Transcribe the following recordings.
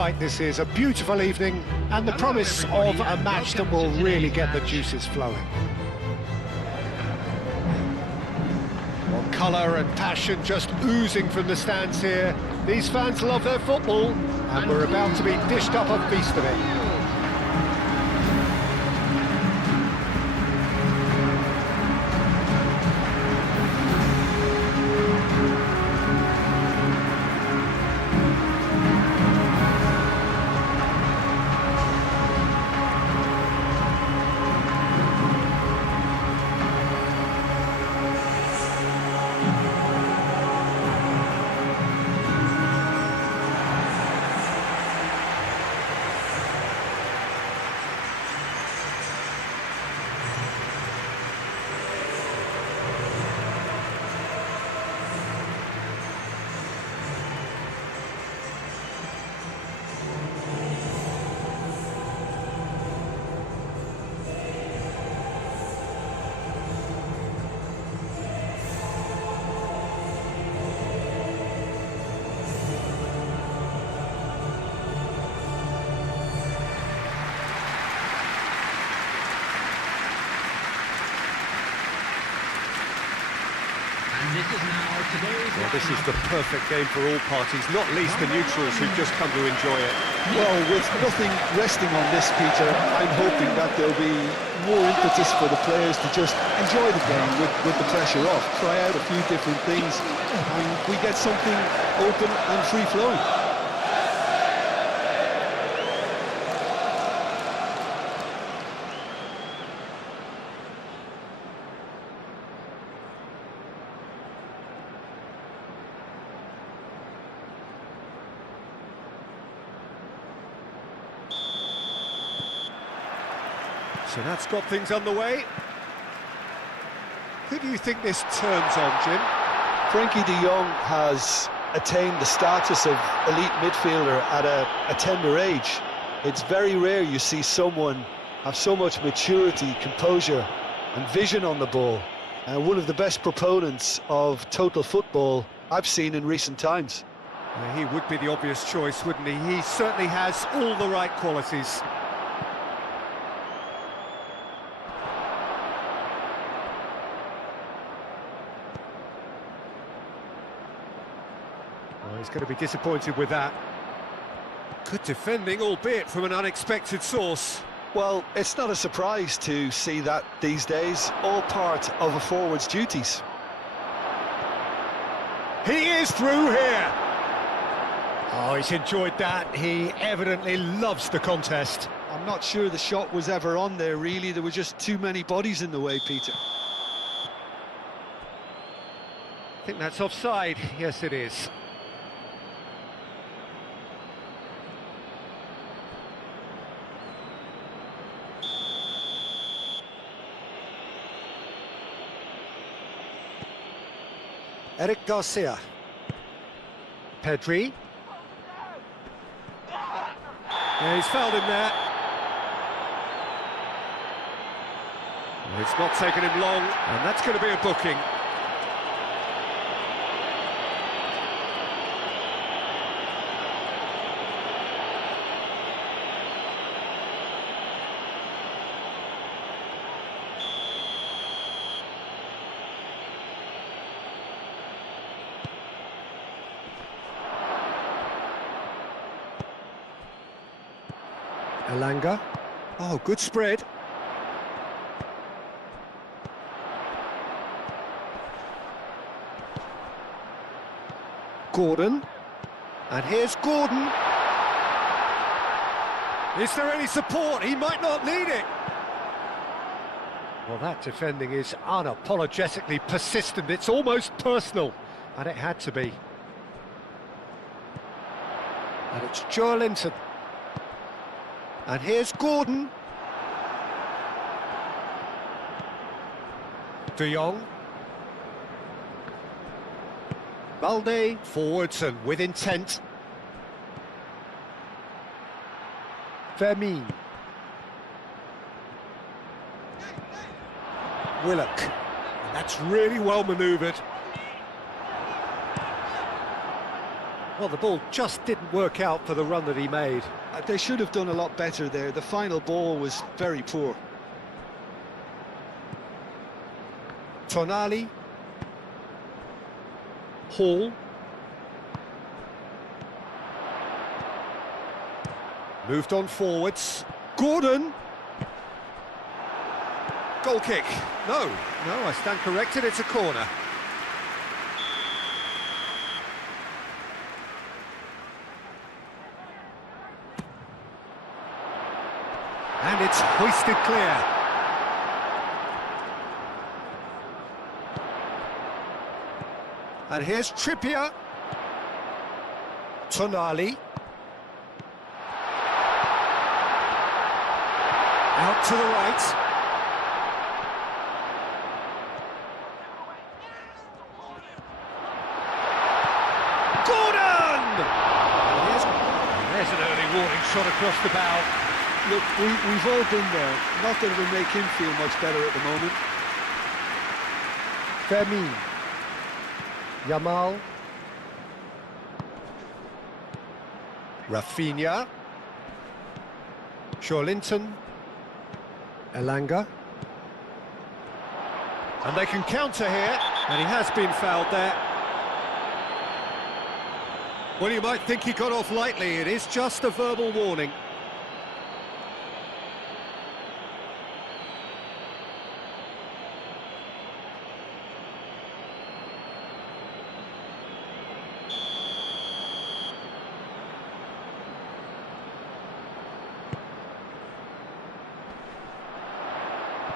This is a beautiful evening and the promise of a match that will really get the juices flowing. Well, colour and passion just oozing from the stands here. These fans love their football and we're about to be dished up a feast of it. Well, this is the perfect game for all parties, not least the neutrals who've just come to enjoy it. Well, with nothing resting on this, Peter, I'm hoping that there'll be more impetus for the players to just enjoy the game with the pressure off, try out a few different things, and we get something open and free-flowing. So that's got things underway. Who do you think this turns on, Jim? Frankie de Jong has attained the status of elite midfielder at a tender age. It's very rare you see someone have so much maturity, composure and vision on the ball. One of the best proponents of total football I've seen in recent times. Yeah, he would be the obvious choice, wouldn't he? He certainly has all the right qualities. Well, he's going to be disappointed with that. Good defending, albeit from an unexpected source. Well, it's not a surprise to see that these days, all part of a forward's duties. He is through here! Oh, he's enjoyed that. He evidently loves the contest. I'm not sure the shot was ever on there, really. There were just too many bodies in the way, Peter. I think that's offside. Yes, it is. Eric Garcia. Pedri. Yeah, he's fouled him there. Well, it's not taken him long, and that's going to be a booking. Elanga. Oh, good spread. Gordon. And here's Gordon. Is there any support? He might not need it. Well, that defending is unapologetically persistent. It's almost personal. And it had to be. And it's Joelinton. And here's Gordon. De Jong. Balde forwards and with intent. Vermeer. Willock. And that's really well manoeuvred. Well, the ball just didn't work out for the run that he made. They should have done a lot better there. The final ball was very poor. Tonali. Hall. Moved on forwards. Gordon. Goal kick. No, I stand corrected, it's a corner. And it's hoisted clear. And here's Trippier. Tonali. Out to the right. Gordon! There's an early warning shot across the bow. Look, we've all been there. Not that it would make him feel much better at the moment. Fermin. Yamal. Rafinha. Joelinton. Elanga. And they can counter here, and he has been fouled there. Well, you might think he got off lightly, it is just a verbal warning.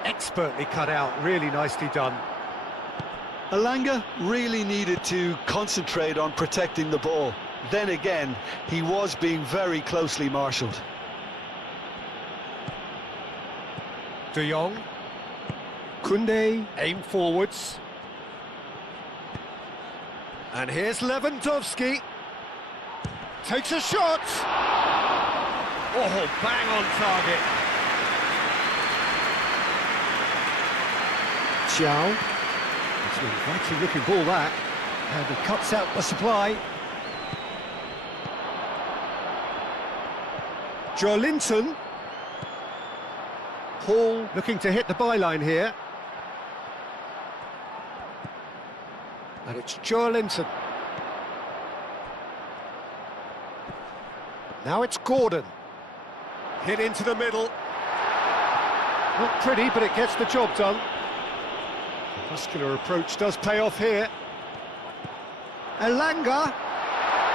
Expertly cut out, really nicely done. Elanga really needed to concentrate on protecting the ball. Then again, he was being very closely marshalled. De Jong. Koundé, aim forwards. And here's Lewandowski. Takes a shot. Oh, bang on target. Xiao. It's an inviting looking ball that. And he cuts out the supply. Joelinton. Hall looking to hit the byline here. And it's Joelinton. Now it's Gordon. Hit into the middle. Not pretty, but it gets the job done. The muscular approach does pay off here. Elanga.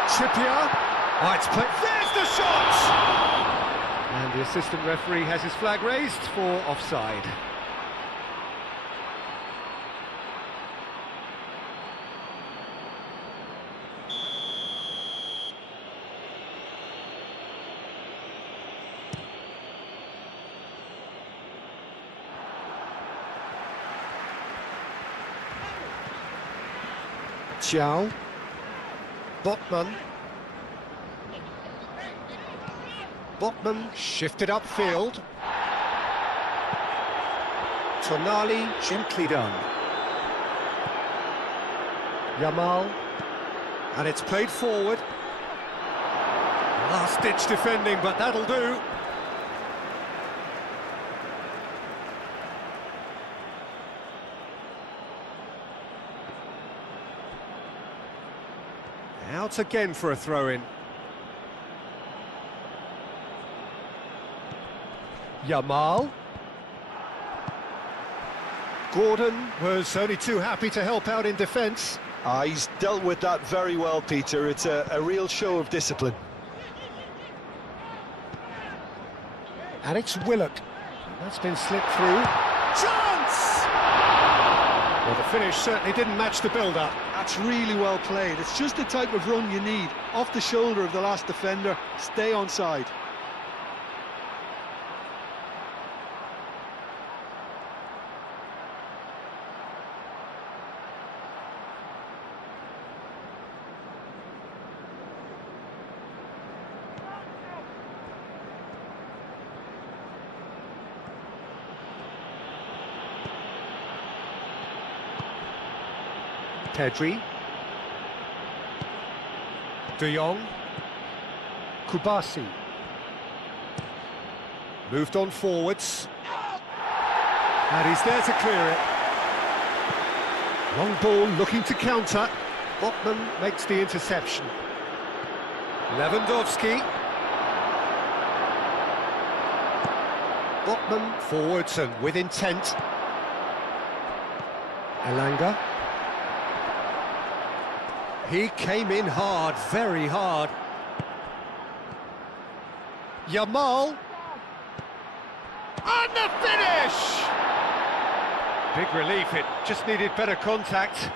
Trippier. Oh, it's played. There's the shot! And the assistant referee has his flag raised for offside. Xiao. Botman. Botman shifted upfield. Tonali gently done. Yamal. And it's played forward. Last-ditch defending, but that'll do. Out again for a throw-in. Yamal. Gordon was only too happy to help out in defence. He's dealt with that very well, Peter. It's a real show of discipline. And it's Willock. That's been slipped through. Chance! Well, the finish certainly didn't match the build-up. That's really well played. It's just the type of run you need. Off the shoulder of the last defender, stay onside. Pedri. De Jong. Kubasi. Moved on forwards. And he's there to clear it. Long ball looking to counter. Botman makes the interception. Lewandowski. Botman Forwards and with intent. Elanga. He came in hard, very hard. Yamal. And the finish! Big relief, it just needed better contact.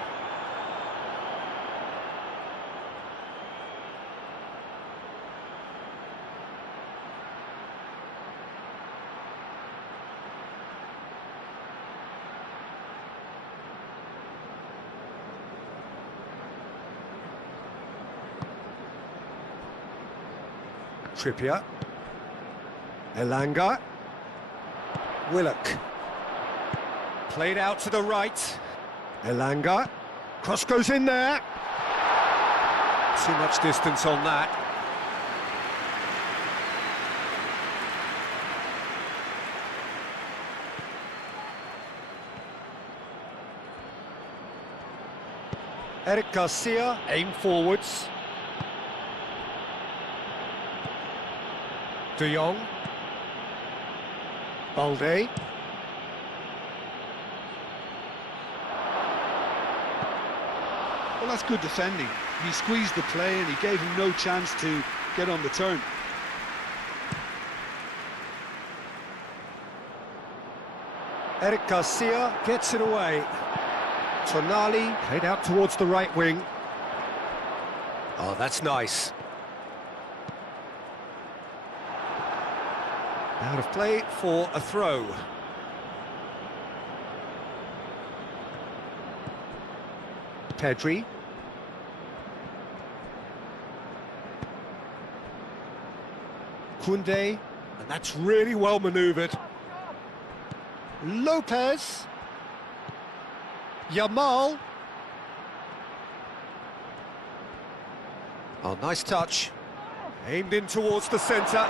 Trippier. Elanga. Willock. Played out to the right. Elanga. Cross goes in there. Too much distance on that. Eric Garcia. Aim forwards. De Jong. Balde. Well, that's good defending. He squeezed the play and he gave him no chance to get on the turn. Eric Garcia Gets it away. Tonali Played out towards the right wing. Oh, that's nice. Out of play for a throw. Pedri. Koundé. And that's really well manoeuvred. Lopez. Yamal. Oh, nice touch. Aimed in towards the centre.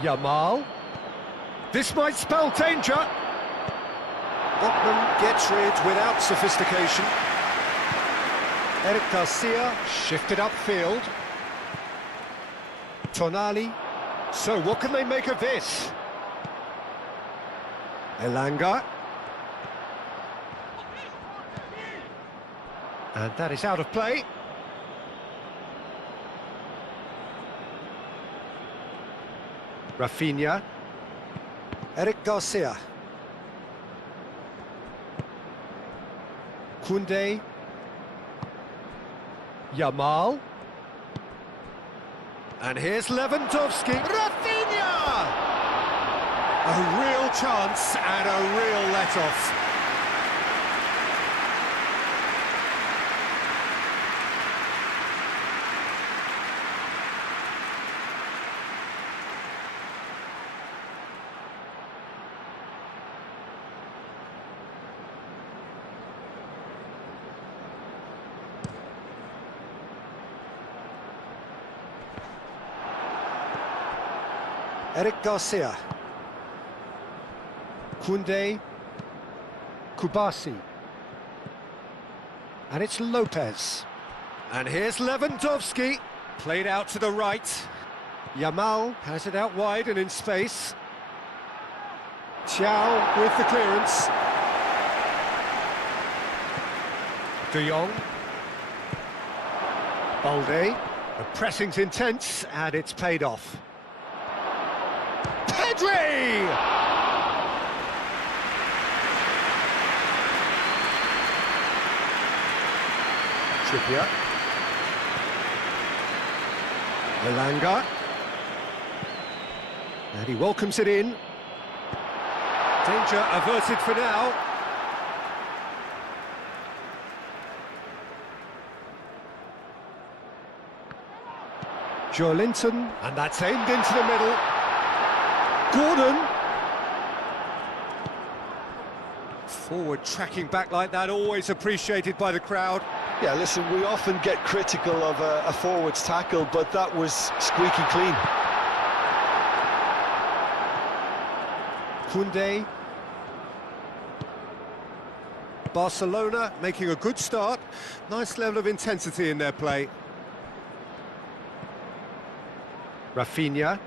Yamal. This might spell danger. Botman gets rid without sophistication. Eric Garcia shifted upfield. Tonali. So what can they make of this? Elanga. And that is out of play. Rafinha. Eric Garcia. Koundé. Yamal. And here's Lewandowski. Rafinha! A real chance and a real let-off. Eric Garcia. Koundé. Kubasi. And it's Lopez. And here's Lewandowski. Played out to the right. Yamal Has it out wide and in space. Thiaw with the clearance. De Jong. Balde. The pressing's intense and it's paid off. Pedri! Trippier. Elanga. And he welcomes it in. Danger averted for now. Joelinton. And that's aimed into the middle. Gordon. Forward tracking back like that, always appreciated by the crowd. Yeah, listen, we often get critical of a forward's tackle, but that was squeaky clean. Koundé. Barcelona making a good start. Nice level of intensity in their play. Rafinha.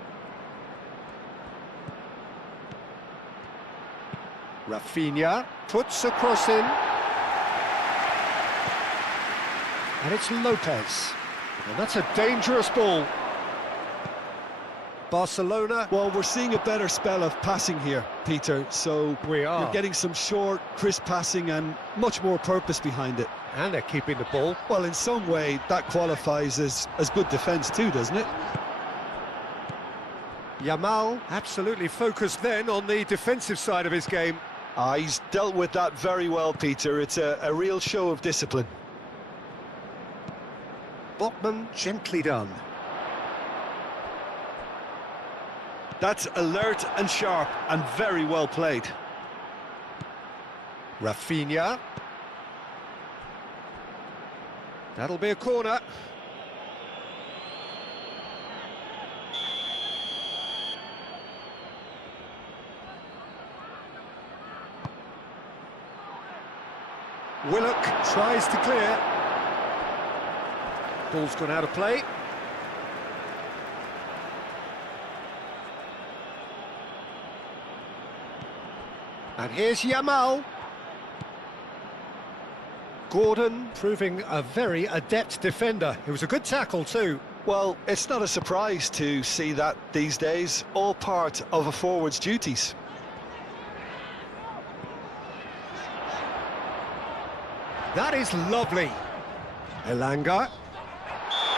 Rafinha puts a cross in. And it's Lopez. And that's a dangerous ball. Barcelona. Well, we're seeing a better spell of passing here, Peter, so We are. you're getting some short, crisp passing and much more purpose behind it. And they're keeping the ball. Well, in some way, that qualifies as good defence too, doesn't it? Yamal absolutely focused then on the defensive side of his game. He's dealt with that very well, Peter. It's a real show of discipline. Botman gently done. That's alert and sharp and very well played. Rafinha. That'll be a corner. Willock tries to clear. Ball's gone out of play. And here's Yamal. Gordon proving a very adept defender. It was a good tackle too. Well, it's not a surprise to see that these days, all part of a forward's duties. That is lovely. Elanga.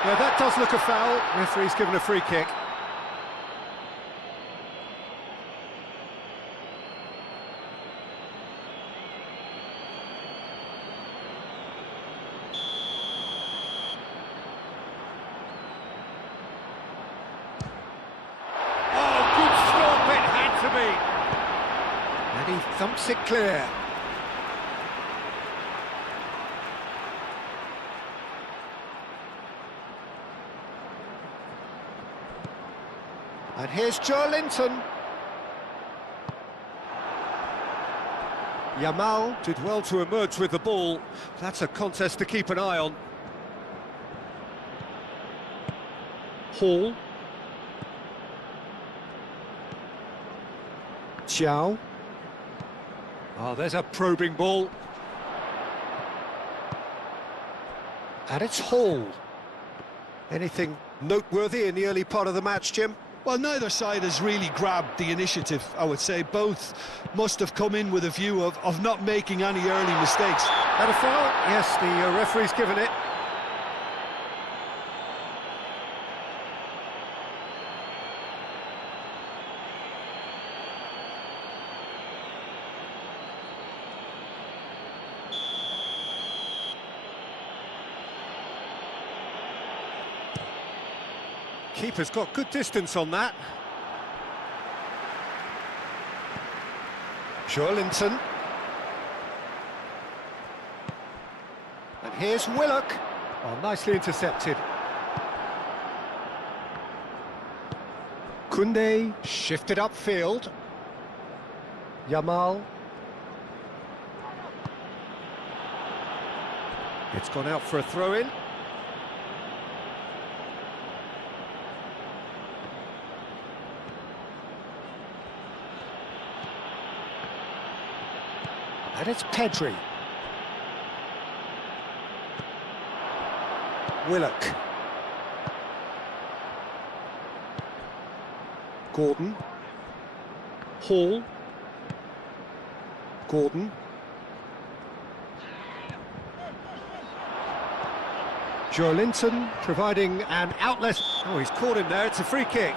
Yeah, that does look a foul. Referee's given a free kick. Oh, good stop, it had to be. And he thumps it clear. And here's Joelinton. Yamal did well to emerge with the ball. That's a contest to keep an eye on. Hall. Chow. Oh, there's a probing ball. And it's Hall. Anything noteworthy in the early part of the match, Jim? Well, neither side has really grabbed the initiative, I would say. Both must have come in with a view of not making any early mistakes. Had a foul? Yes, the referee's given it. Keeper's got good distance on that. Joelinton. And here's Willock. Oh, nicely intercepted. Koundé shifted upfield. Yamal. It's gone out for a throw-in. And it's Pedri. Willock. Gordon. Hall. Gordon. Joelinton providing an outlet. Oh, he's caught him there. It's a free kick.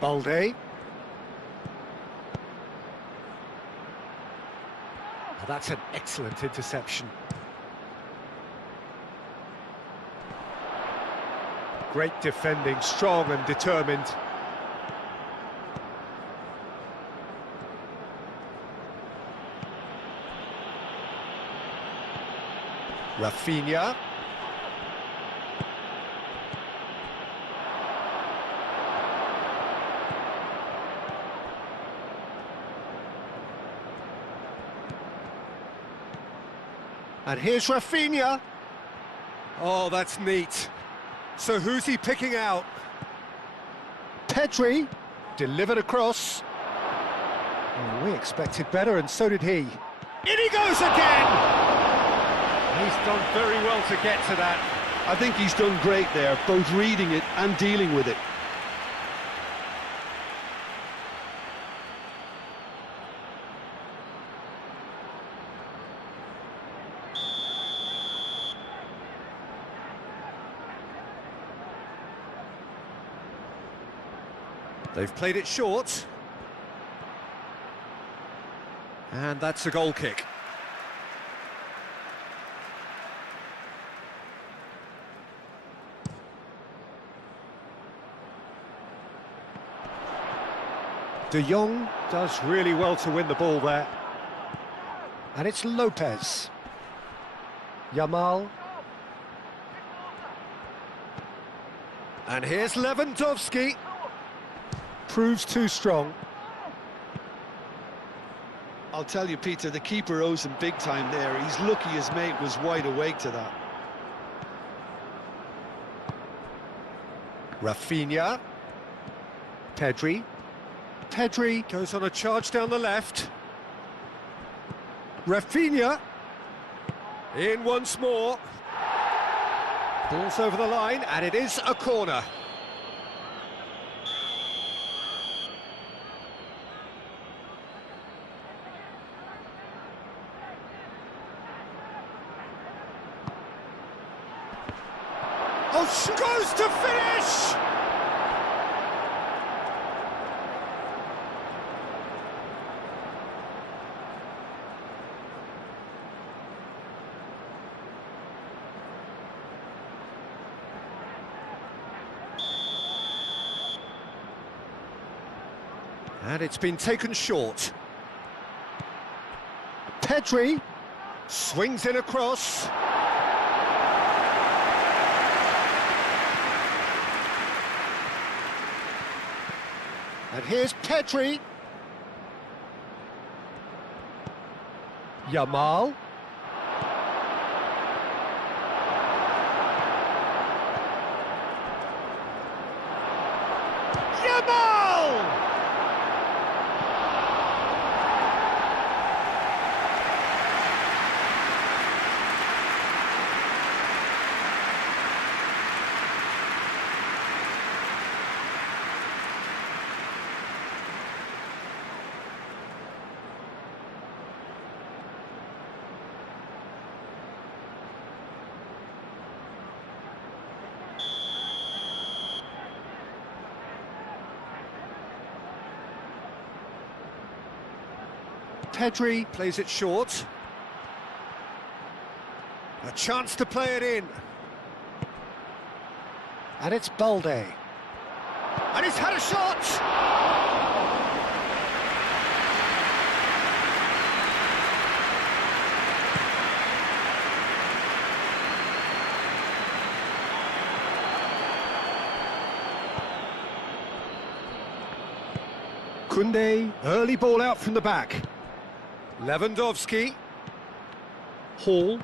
Balde. Oh, that's an excellent interception. Great defending, strong and determined. Rafinha. And here's Rafinha. Oh, that's neat. So who's he picking out? Pedri, delivered across. Oh, we expected better, and so did he. In he goes again! He's done very well to get to that. I think he's done great there, both reading it and dealing with it. They've played it short. And that's a goal kick. De Jong does really well to win the ball there. And it's Lopez. Yamal. And here's Lewandowski. Proves too strong. I'll tell you, Peter, the keeper owes him big time there. He's lucky his mate was wide awake to that. Rafinha. Pedri. Pedri goes on a charge down the left. Rafinha. In once more. Ball's over the line, and it is a corner. Oh, she goes to finish! And it's been taken short. Pedri swings in across. And here's Pedri. Yamal. Yamal! Pedri plays it short. A chance to play it in. And it's Balde. And he's had a shot! Koundé, early ball out from the back. Lewandowski. Hall.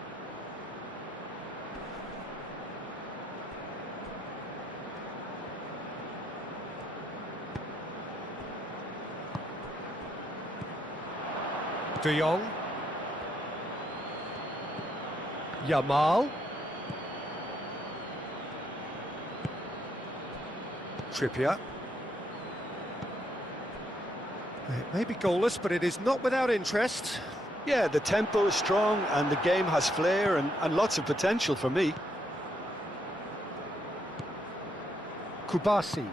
De Jong. Yamal. Trippier. It may be goalless, but it is not without interest. Yeah, the tempo is strong and the game has flair and lots of potential for me. Kubasi.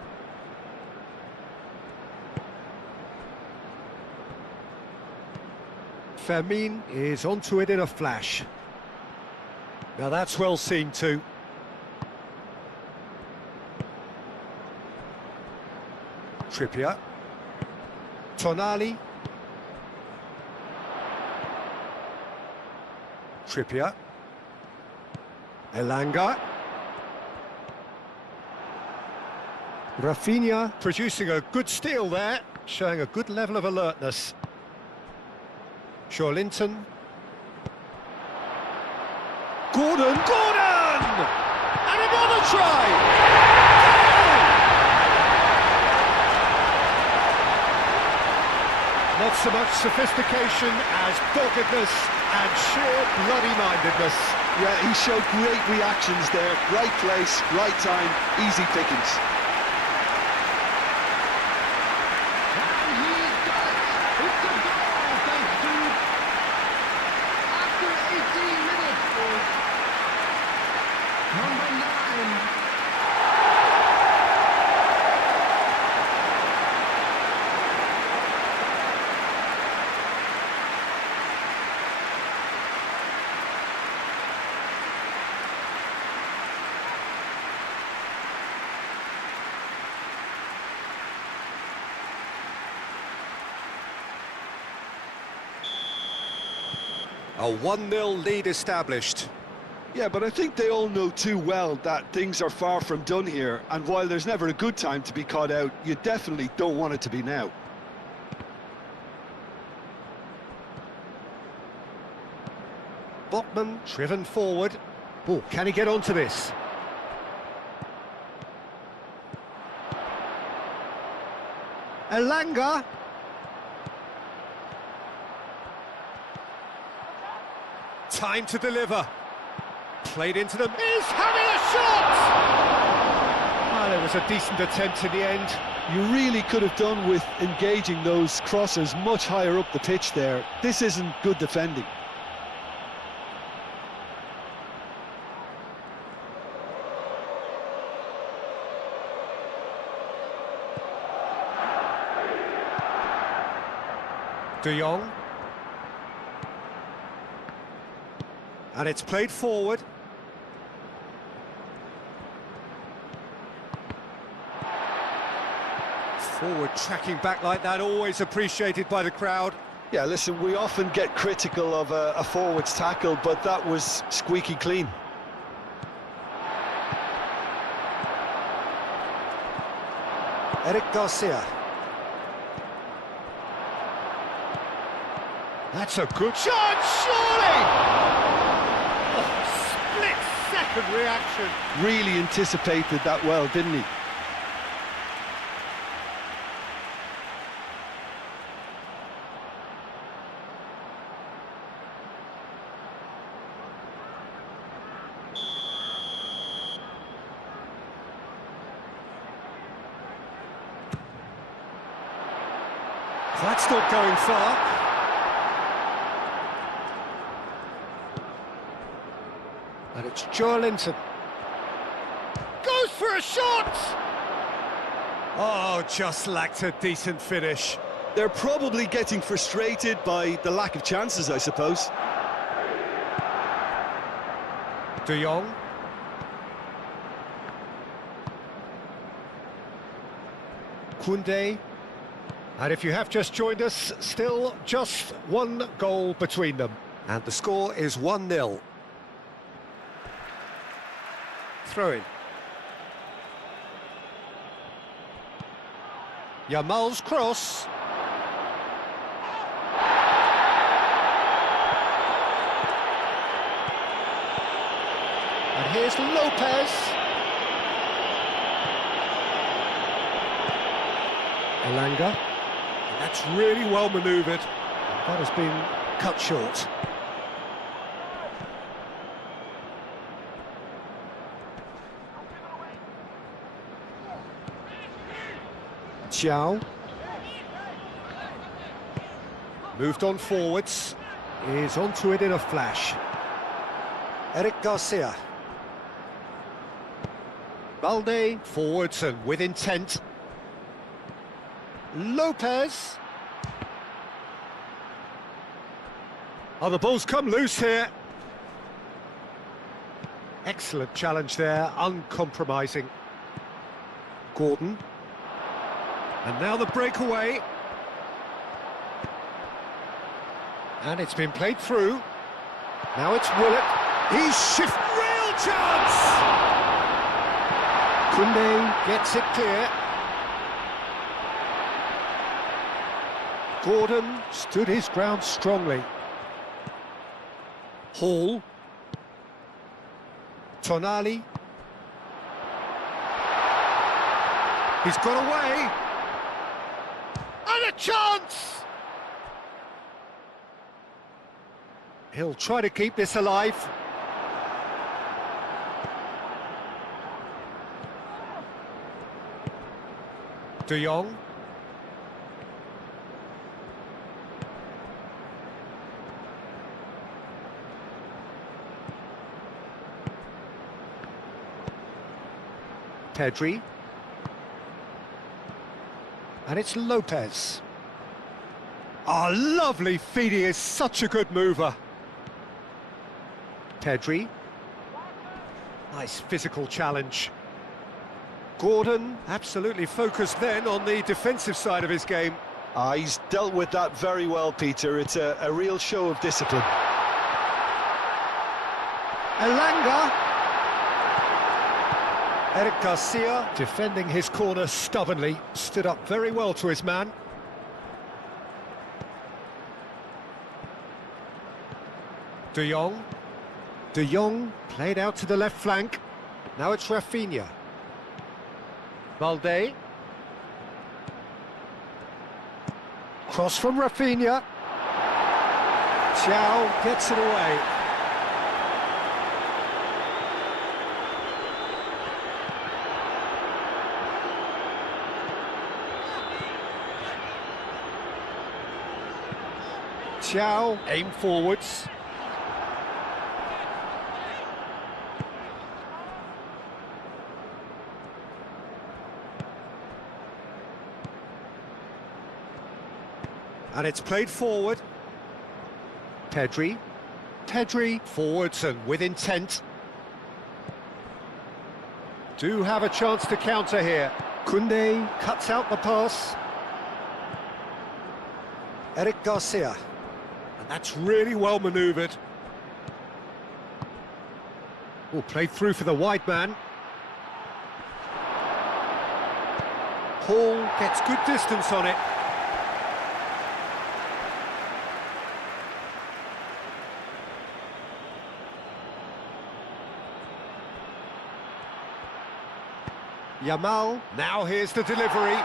Fermin is onto it in a flash. Now that's well seen too. Trippier. Tonali. Trippier. Elanga. Rafinha producing a good steal there, showing a good level of alertness. Linton. Gordon! And another try! Not so much sophistication as doggedness and sheer bloody-mindedness. Yeah, he showed great reactions there. Right place, right time, easy pickings. And he's got it! It's a goal, thanks to... After 18 minutes, number 9. A 1-0 lead established. Yeah, but I think they all know too well that things are far from done here, and while there's never a good time to be caught out, you definitely don't want it to be now. Botman driven forward. Oh, can he get onto this? Elanga. Time to deliver. Played into them. He's having a shot! Well, it was a decent attempt in the end. You really could have done with engaging those crossers much higher up the pitch there. This isn't good defending. De Jong. And it's played forward. Forward tracking back like that, always appreciated by the crowd. Yeah, listen, we often get critical of a forward's tackle, but that was squeaky clean. Eric Garcia. That's a good shot, surely! Oh, split-second reaction. Really anticipated that well, didn't he? That's not going far. And it's Linton. Goes for a shot! Oh, just lacked a decent finish. They're probably getting frustrated by the lack of chances, I suppose. De Jong. Koundé. And if you have just joined us, still just one goal between them. And the score is 1-0. Throw-in. Yamal's cross. And here's Lopez. Elanga. That's really well manoeuvred. That has been cut short. Xiao. Moved on forwards. Is onto it in a flash. Eric Garcia. Balde forwards and with intent. Lopez. Oh, the ball's come loose here. Excellent challenge there, uncompromising. Gordon. And now the breakaway. And it's been played through. Now it's Willock. He's real chance! Koundé gets it clear. Gordon stood his ground strongly. Hall. Tonali. He's got away. And a chance! He'll try to keep this alive. De Jong. Pedri. And it's Lopez. Oh, lovely feed, he is such a good mover. Pedri. Nice physical challenge. Gordon, absolutely focused then on the defensive side of his game. He's dealt with that very well, Peter. It's a real show of discipline. Elanga. Eric Garcia, defending his corner stubbornly, stood up very well to his man. De Jong. De Jong played out to the left flank. Now it's Rafinha. Valde. Cross from Rafinha. Thiaw gets it away. Thiaw aim forwards. And it's played forward. Pedri. Pedri forwards and with intent. Do have a chance to counter here. Koundé cuts out the pass. Eric Garcia. And that's really well manoeuvred. Oh, played through for the wide man. Hall gets good distance on it. Yamal, now here's the delivery.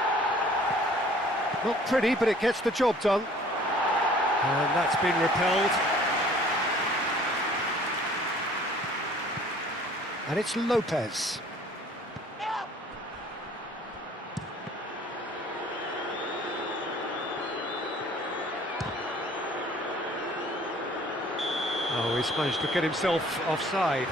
Not pretty, but it gets the job done. And that's been repelled. And it's Lopez. Oh, he's managed to get himself offside.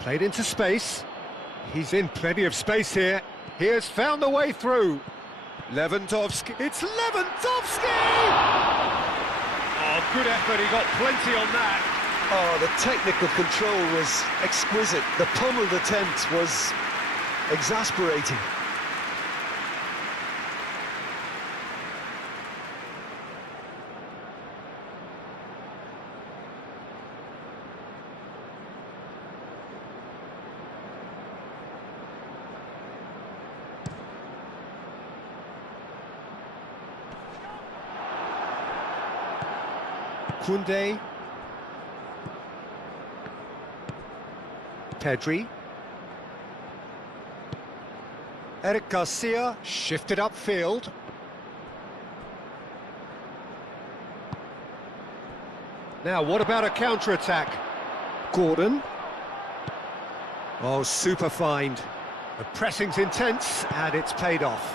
Played into space. He's in plenty of space here. He has found the way through. Lewandowski. It's Lewandowski! Oh, good effort. He got plenty on that. Oh, the technical control was exquisite. The pummeled attempt was exasperating. Koundé. Pedri. Eric Garcia shifted upfield. Now, what about a counter-attack? Gordon. Oh, super find. The pressing's intense, and it's paid off.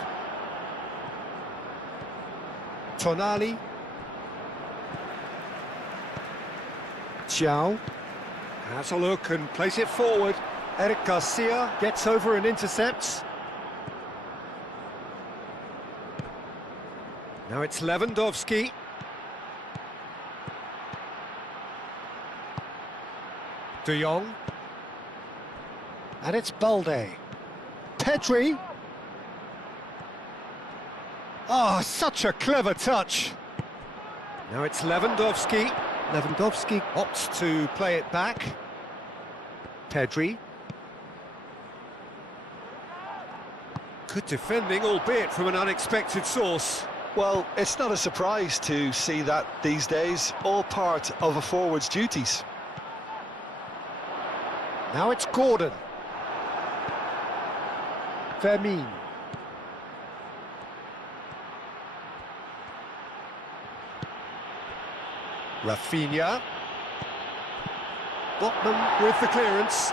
Tonali. Xiao. Has a look and plays it forward. Eric Garcia gets over and intercepts. Now it's Lewandowski. De Jong. And it's Balde. Pedri. Oh, such a clever touch. Now it's Lewandowski. Lewandowski opts to play it back. Pedri. Good defending, albeit from an unexpected source. Well, it's not a surprise to see that these days, all part of a forward's duties. Now it's Gordon. Vermin. Rafinha. Botman with the clearance.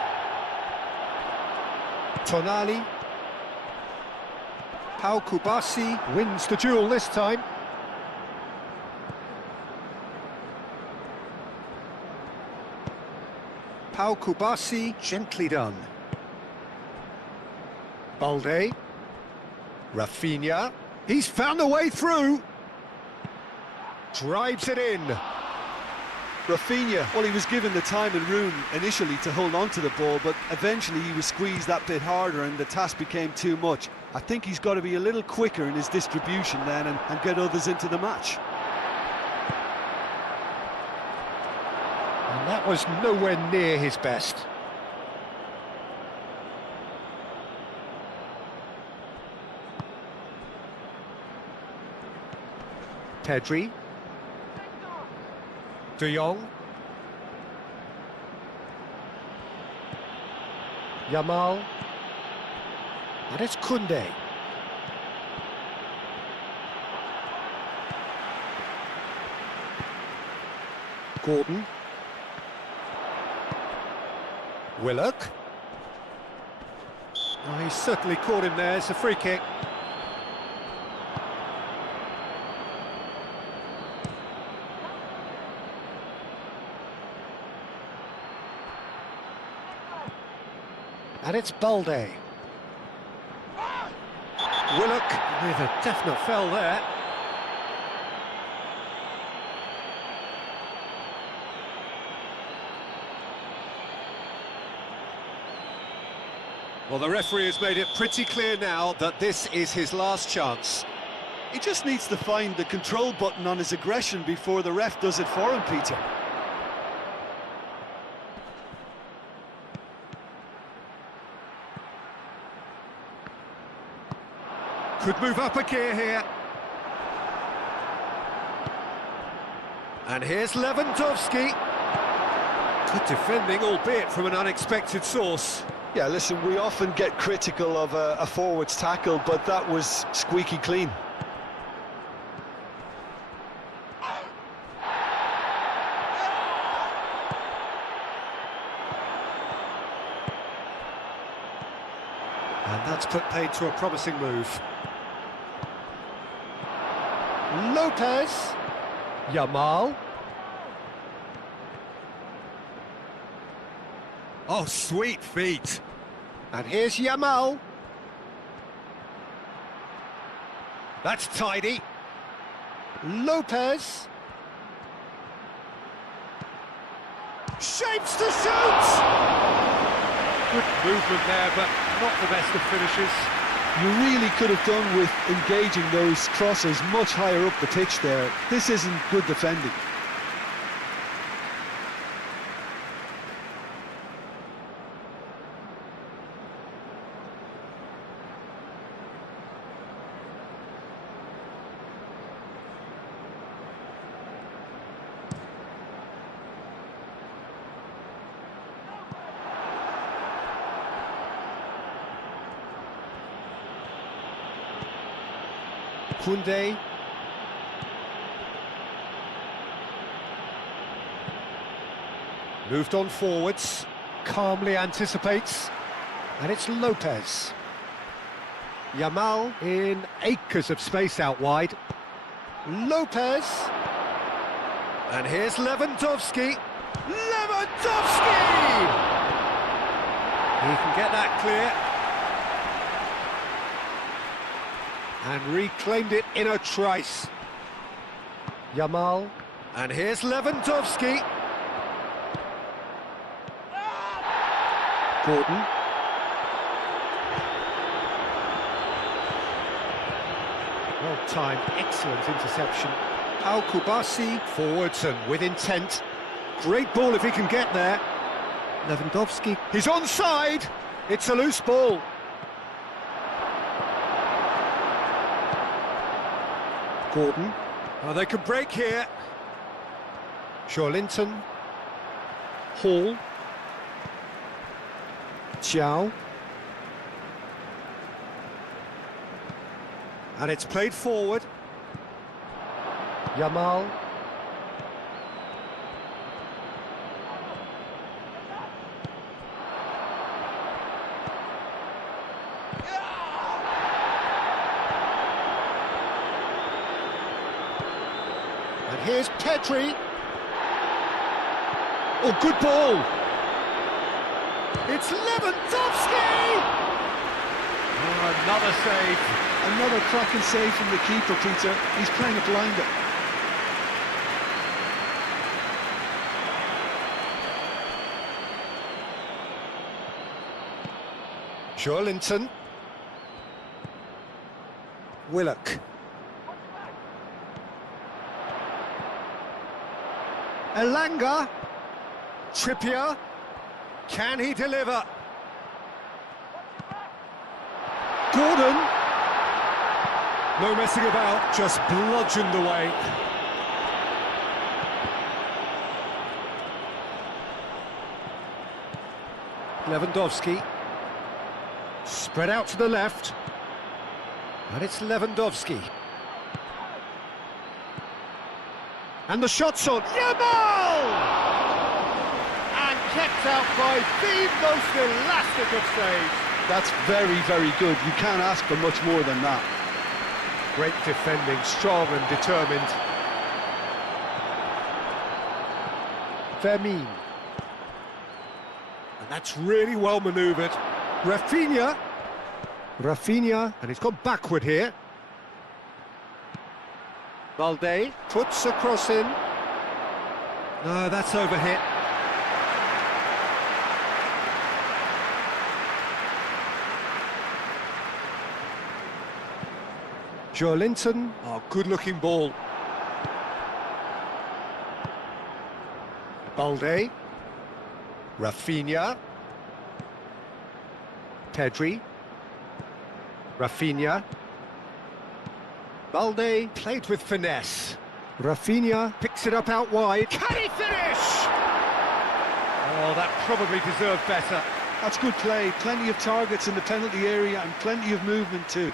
Tonali. Pau Kubasi wins the duel this time. Pau Kubasi, gently done. Balde. Rafinha. He's found a way through. Drives it in. Rafinha, well, he was given the time and room initially to hold on to the ball, but eventually he was squeezed that bit harder and the task became too much. I think he's got to be a little quicker in his distribution then and get others into the match. And that was nowhere near his best. Pedri. De Jong. Yamal. And it's Koundé. Gordon. Willock. Oh, he's certainly caught him there. It's a free kick. And it's Balde. Willock with a definite foul there. Well, the referee has made it pretty clear now that this is his last chance. He just needs to find the control button on his aggression before the ref does it for him, Peter. Could move up a gear here. And here's Lewandowski. Good defending, albeit from an unexpected source. Yeah, listen, we often get critical of a forward's tackle, but that was squeaky clean. And that's put paid to a promising move. Lopez. Yamal. Oh, sweet feet. And here's Yamal. That's tidy. Lopez. Shapes to shoot! Good movement there, but not the best of finishes. You really could have done with engaging those crosses much higher up the pitch there. This isn't good defending. Koundé. Moved on forwards, calmly anticipates, and it's Lopez. Yamal in acres of space out wide. Lopez. And here's Lewandowski. Lewandowski! He can get that clear. And reclaimed it in a trice. Yamal. And here's Lewandowski. Gordon. Well-timed, excellent interception. Al-Kubasi forwards and with intent. Great ball if he can get there. Lewandowski. He's onside. It's a loose ball. Gordon. Oh, they can break here. Linton. Hall. Xiao. And it's played forward. Yamal. And here's Pedri. Oh, good ball. It's Lewandowski! Oh, another save. Another cracking save from the keeper, Peter. He's playing a blinder. Linton. Willock. Elanga. Trippier. Can he deliver? Gordon. No messing about, just bludgeoned away. Lewandowski. Spread out to the left. And it's Lewandowski. And the shot's on. Yamal! And kept out by the most elastic of saves. That's very, very good. You can't ask for much more than that. Great defending, strong and determined. Fermin. And that's really well manoeuvred. Rafinha, and he's gone backward here. Balde puts a cross in. No, that's overhit. Linton, oh, good-looking ball. Balde, Rafinha. Pedri. Rafinha. Balde played with finesse. Rafinha picks it up out wide. Can he finish? Oh, that probably deserved better. That's good play. Plenty of targets in the penalty area and plenty of movement too.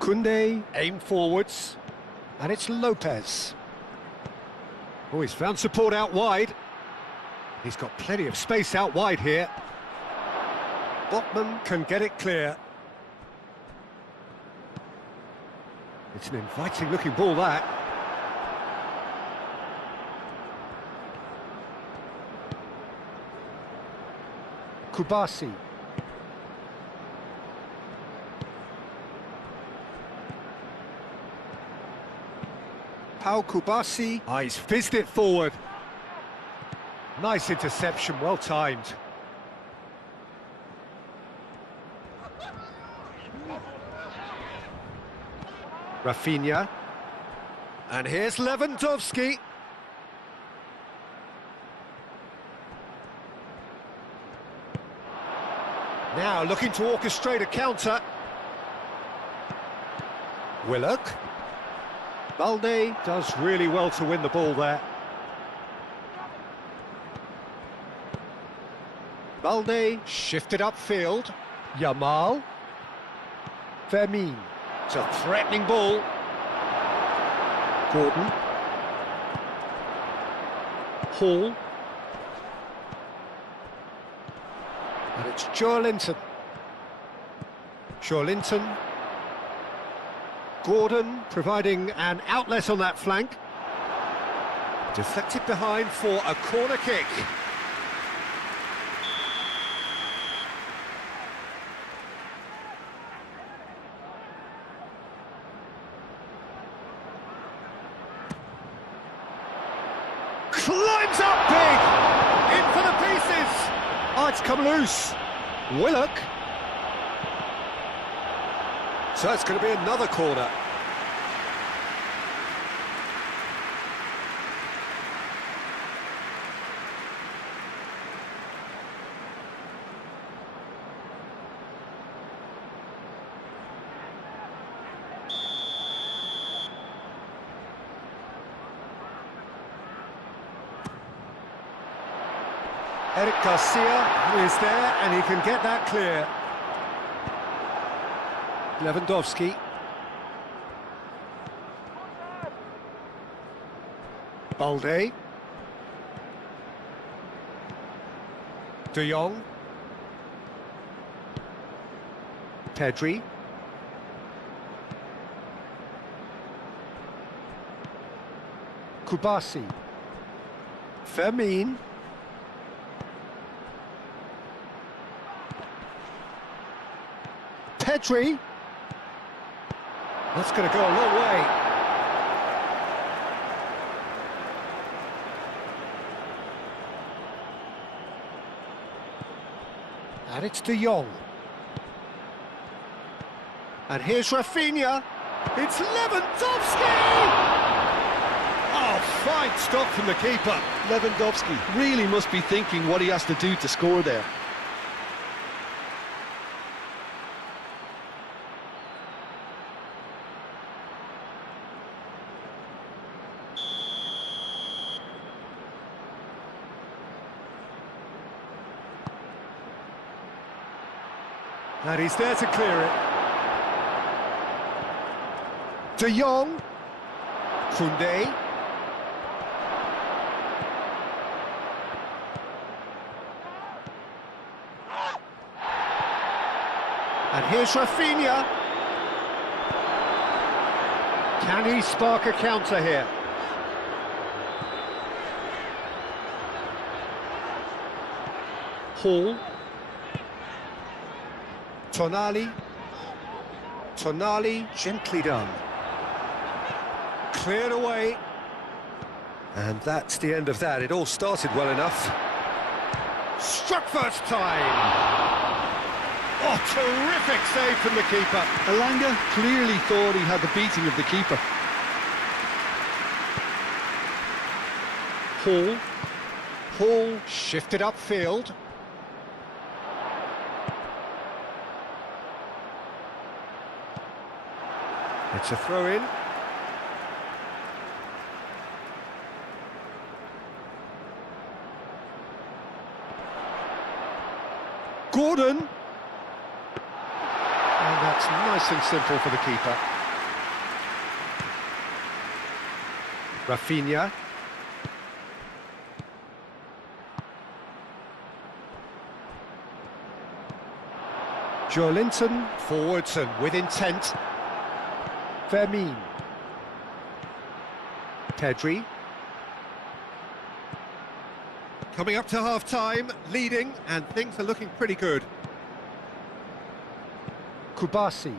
Koundé, aim forwards, and it's Lopez. Oh, he's found support out wide. He's got plenty of space out wide here. Botman can get it clear. It's an inviting-looking ball, that. Kubasi. Al-Kubasi. Oh, he's fizzed it forward. Nice interception, well timed. Rafinha. And here's Lewandowski. Now looking to orchestrate a counter. Willock. Balde does really well to win the ball there. Balde shifted upfield. Yamal. Fermin. It's a threatening ball. Gordon. Hall. And it's Joelinton. Joelinton. Gordon providing an outlet on that flank. Deflected behind for a corner kick. Climbs up big! In for the pieces! Oh, it's come loose. Willock. So it's going to be another corner. Eric Garcia is there, and he can get that clear. Lewandowski. Balde. De Jong. Pedri. Kubasi. Fermin. Pedri. That's going to go a long way. And it's De Jong. And here's Rafinha. It's Lewandowski! Oh, fine stop from the keeper. Lewandowski really must be thinking what he has to do to score there. And he's there to clear it. De Jong. Koundé. And here's Rafinha. Can he spark a counter here? Hall. Tonali. Tonali, gently done. Cleared away. And that's the end of that. It all started well enough. Struck first time. Oh, terrific save from the keeper. Elanga clearly thought he had the beating of the keeper. Hall. Hall shifted upfield. It's a throw-in. Gordon. And that's nice and simple for the keeper. Rafinha. Joelinton forwards and with intent. Fermin. Pedri. Coming up to half-time, leading, and things are looking pretty good. Kubasi.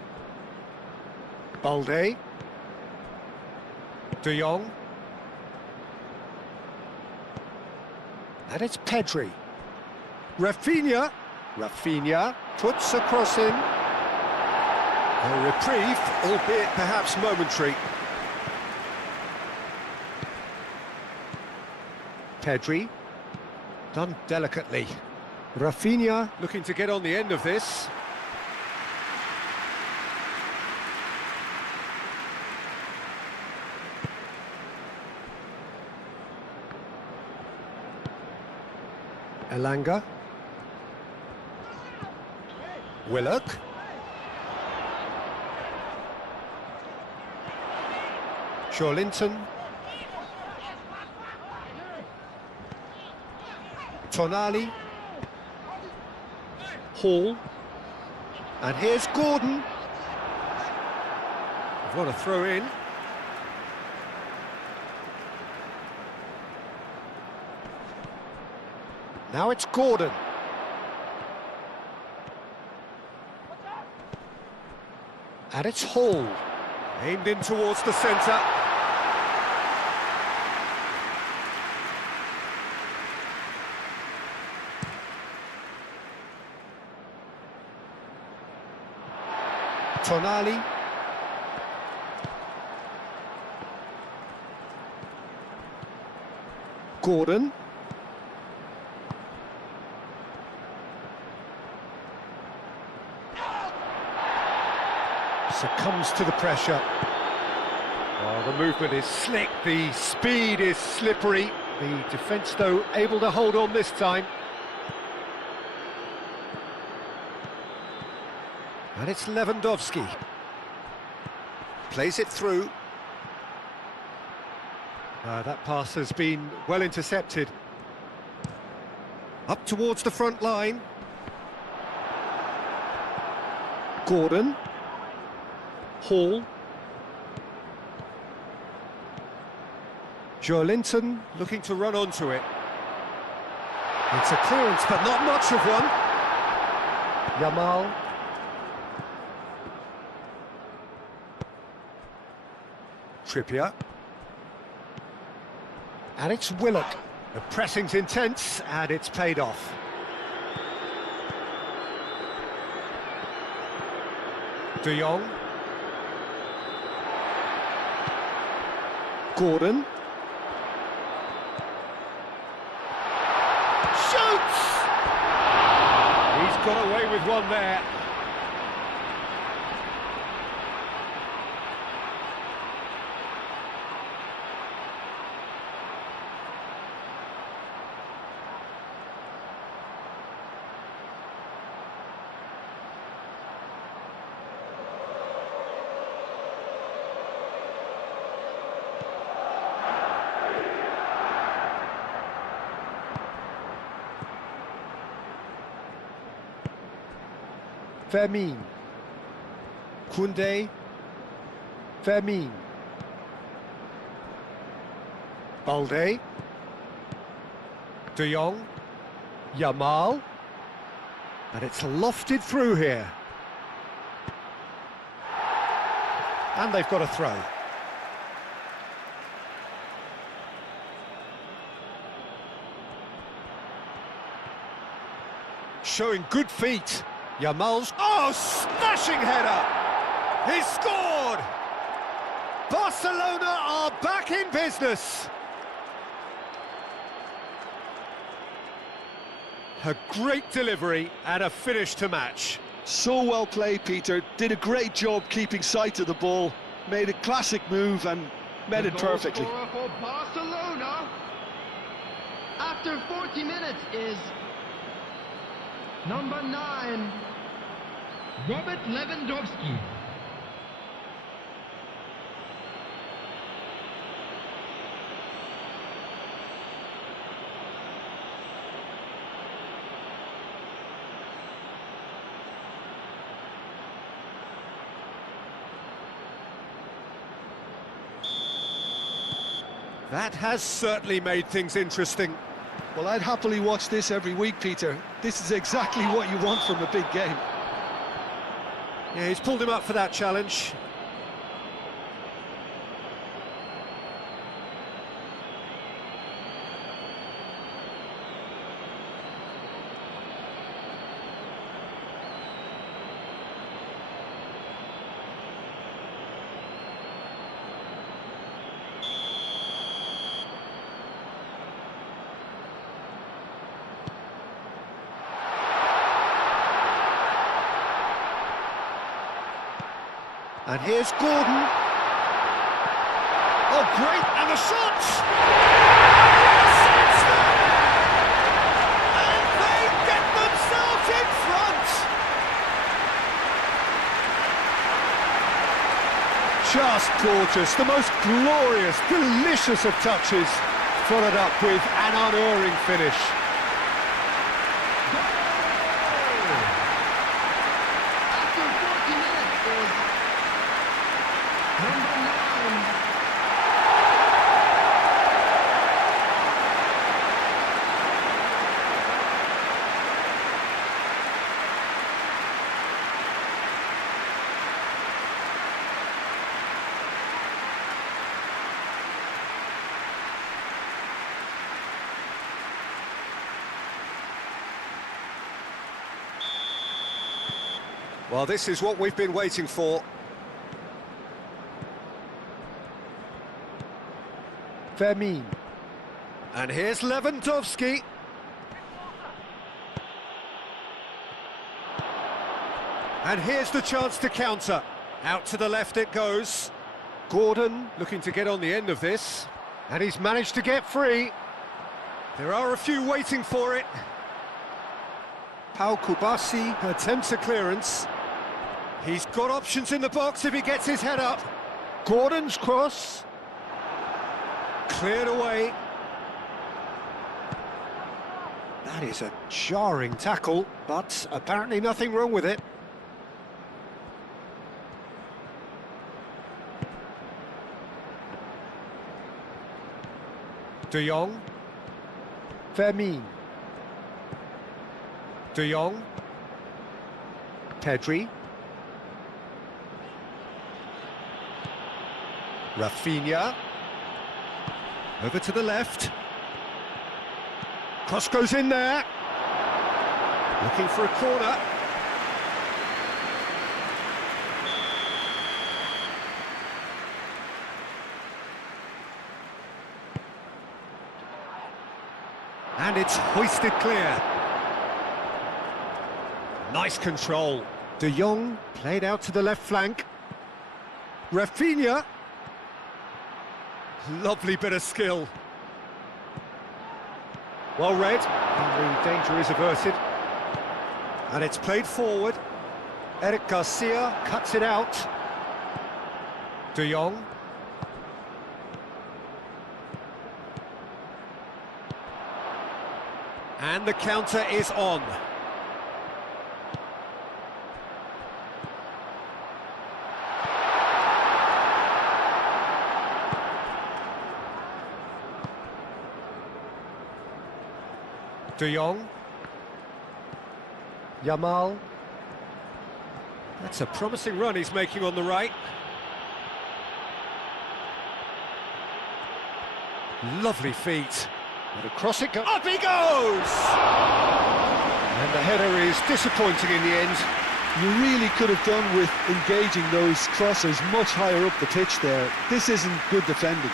Balde. De Jong. And it's Pedri. Rafinha. Rafinha puts a cross in. A reprieve, albeit perhaps momentary. Pedri. Done delicately. Rafinha looking to get on the end of this. Elanga. Willock. Linton. Tonali. Hall. And here's Gordon. What a throw in. Now it's Gordon. And it's Hall. Aimed in towards the centre. Tonali. Gordon. Succumbs to the pressure. Oh, the movement is slick, the speed is slippery. The defence, though, able to hold on this time. And it's Lewandowski. Plays it through. That pass has been well intercepted. Up towards the front line. Gordon. Hall. Linton looking to run onto it. It's a clearance, but not much of one. Yamal. Trippier. And it's Willock. The pressing's intense, and it's paid off. De Jong. Gordon. Shoots! He's got away with one there. Fermin. Koundé. Fermin. Balde. De Jong. Yamal. And it's lofted through here. And they've got a throw. Showing good feet. Yamal's... Oh, smashing header! He's scored! Barcelona are back in business! A great delivery and a finish to match. So well played, Peter. Did a great job keeping sight of the ball. Made a classic move and met it perfectly. The goal scorer for Barcelona after 40 minutes is number 9, Robert Lewandowski. That has certainly made things interesting. Well, I'd happily watch this every week, Peter. This is exactly what you want from a big game. Yeah, he's pulled him up for that challenge. And here's Gordon. Oh, great, and the shot! Yes, it's there! And just gorgeous. The most glorious, delicious of touches, followed up with an unerring finish. After 40 minutes is number 9. Well, this is what we've been waiting for. Vermeer. And here's Lewandowski. And here's the chance to counter. Out to the left it goes. Gordon looking to get on the end of this. And he's managed to get free. There are a few waiting for it. Pau Kubasi attempts a clearance. He's got options in the box if he gets his head up. Gordon's cross. Cleared away. That is a jarring tackle, but apparently nothing wrong with it. De Jong. Vermeer. De Jong. Pedri. Rafinha. Over to the left. Cross goes in there. Looking for a corner. And it's hoisted clear. Nice control. De Jong played out to the left flank. Rafinha. Lovely bit of skill. Well read, and the danger is averted. And it's played forward. Eric Garcia cuts it out. De Jong. And the counter is on. De Jong. Yamal. That's a promising run he's making on the right. Lovely feet. And across it goes. Up he goes! And the header is disappointing in the end. You really could have done with engaging those crossers much higher up the pitch there. This isn't good defending.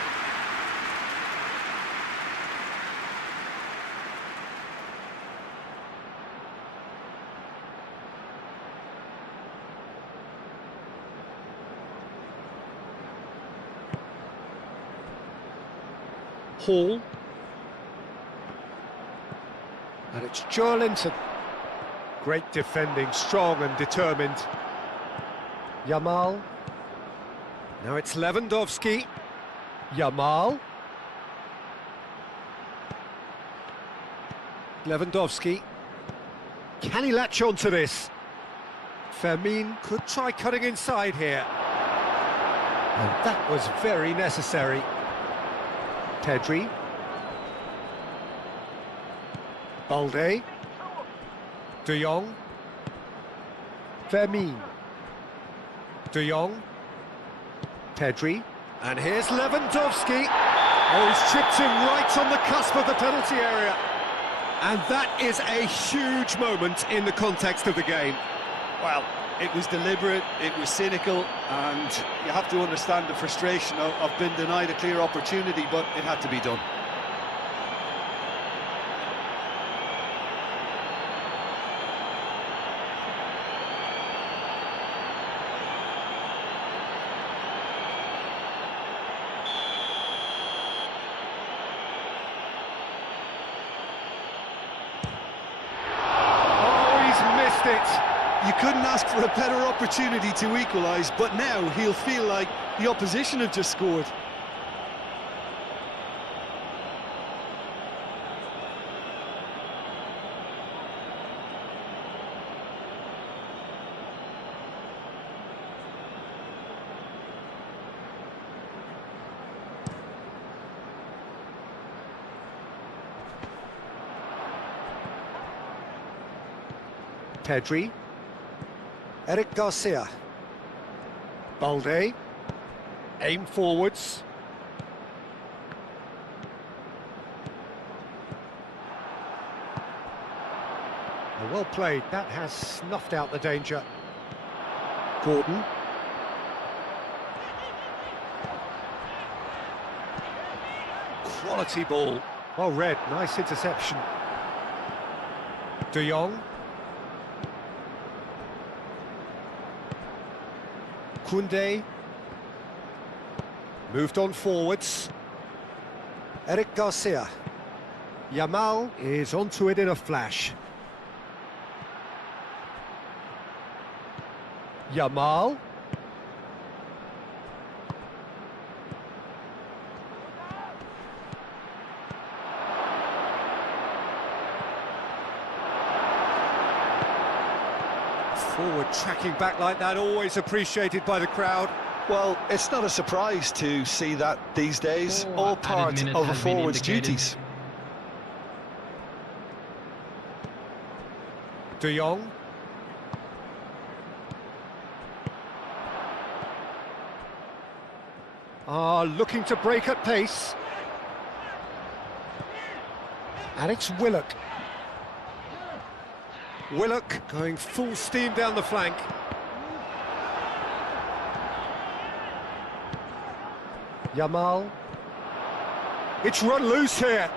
Hall. And it's Joelinton. Great defending, strong and determined. Yamal. Now it's Lewandowski. Yamal. Lewandowski. Can he latch on to this? Fermin could try cutting inside here. And that was very necessary. Pedri. Balde. De Jong. Vermeer. De Jong. Pedri. And here's Lewandowski. Oh, he's chipped him right on the cusp of the penalty area. And that is a huge moment in the context of the game. Well, it was deliberate, it was cynical, and you have to understand the frustration of being denied a clear opportunity, but it had to be done. Oh, he's missed it. You couldn't ask for a better opportunity to equalise, but now he'll feel like the opposition have just scored. Pedri. Eric Garcia. Balde. Aim forwards. Well played. That has snuffed out the danger. Gordon. Quality ball. Well read. Nice interception. De Jong. Koundé. Moved on forwards. Eric Garcia. Yamal is onto it in a flash. Yamal. Forward tracking back like that, always appreciated by the crowd. Well, it's not a surprise to see that these days, all part of a forward's duties. De Jong. Looking to break at pace. And it's Willock. Willock going full steam down the flank. Yamal. It's run loose here.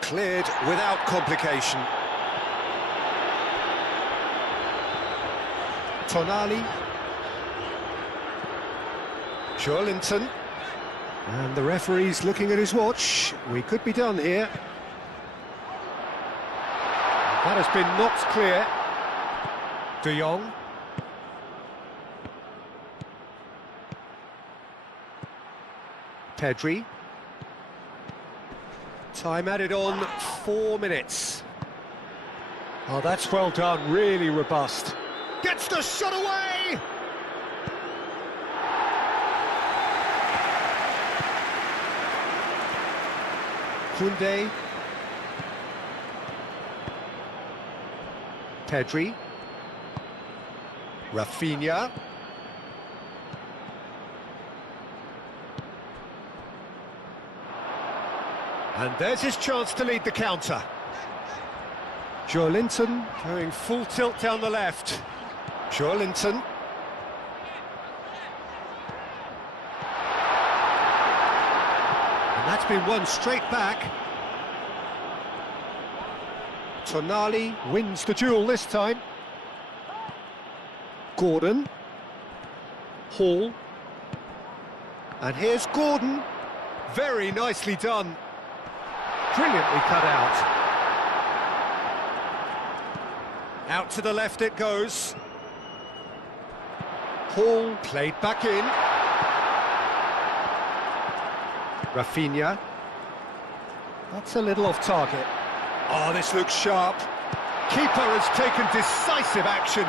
Cleared without complication. Tonali. Joelinton. And the referee's looking at his watch. We could be done here. That has been knocked clear. De Jong. Pedri. Time added on, 4 minutes. Oh, that's well done, really robust. Gets the shot away! Koundé. Pedri. Rafinha. And there's his chance to lead the counter. Joelinton going full tilt down the left. Joelinton. And that's been won straight back. Tonali wins the duel this time. Gordon. Hall. And here's Gordon. Very nicely done. Brilliantly cut out. Out to the left it goes. Hall played back in. Rafinha. That's a little off target. Oh, this looks sharp. Keeper has taken decisive action.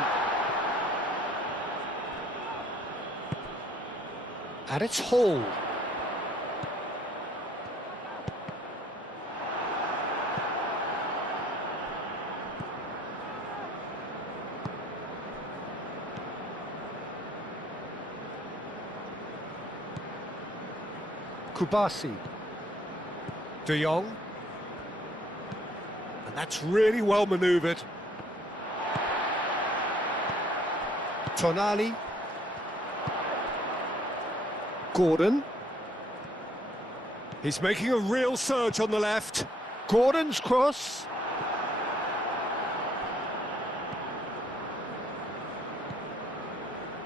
And it's Hall. Kubasi. De Jong. And that's really well manoeuvred. Tonali. Gordon. He's making a real surge on the left. Gordon's cross.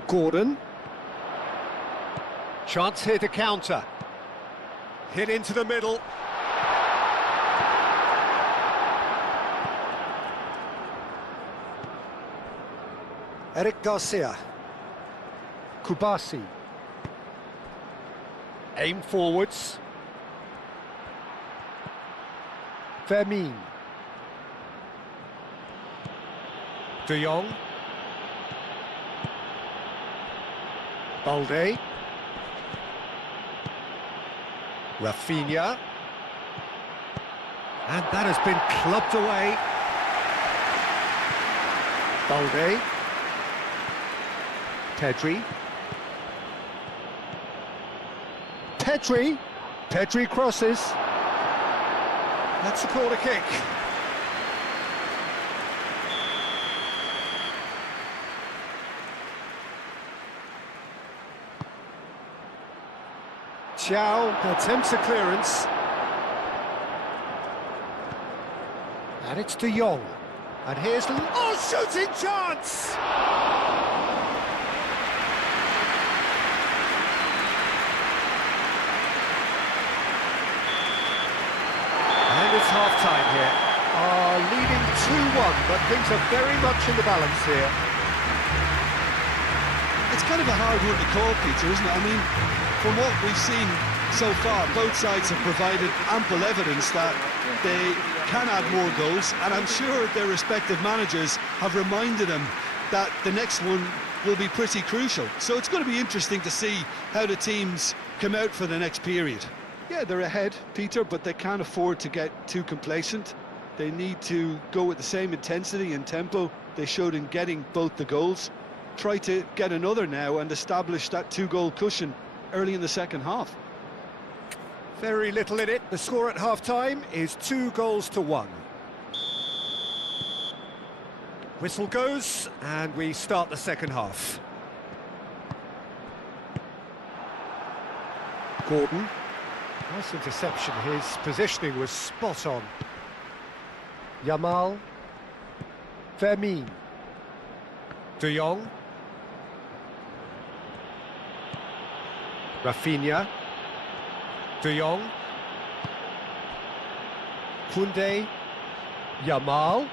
Gordon. Chance here to counter. Hit into the middle. Eric Garcia. Kubasi. Aim forwards. Fermin. De Jong. Balde. Rafinha. And that has been clubbed away. Balde. Pedri. Pedri crosses. That's a corner kick. Chow attempts a clearance. And it's De Jong. And here's... Oh, shooting chance! And it's half-time here. Leading 2-1, but things are very much in the balance here. It's kind of a hard one to call, Peter, isn't it? I mean, from what we've seen so far, both sides have provided ample evidence that they can add more goals, and I'm sure their respective managers have reminded them that the next one will be pretty crucial. So it's going to be interesting to see how the teams come out for the next period. Yeah, they're ahead, Peter, but they can't afford to get too complacent. They need to go with the same intensity and tempo they showed in getting both the goals. Try to get another now and establish that two-goal cushion early in the second half. Very little in it. The score at half-time is 2-1. Whistle goes, and we start the second half. Gordon. Nice interception. His positioning was spot on. Yamal. Fermin. De Jong. Rafinha. De Jong. Koundé. Yamal.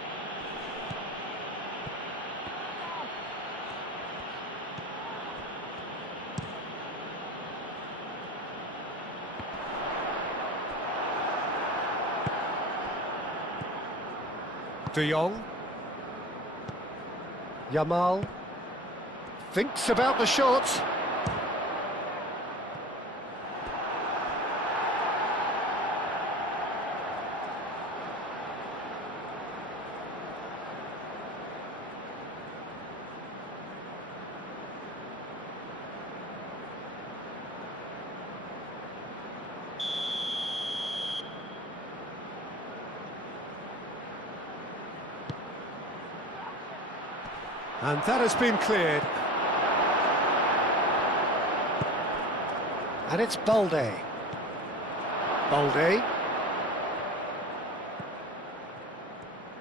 De Jong. Yamal. Thinks about the shot. And that has been cleared. And it's Balde. Balde.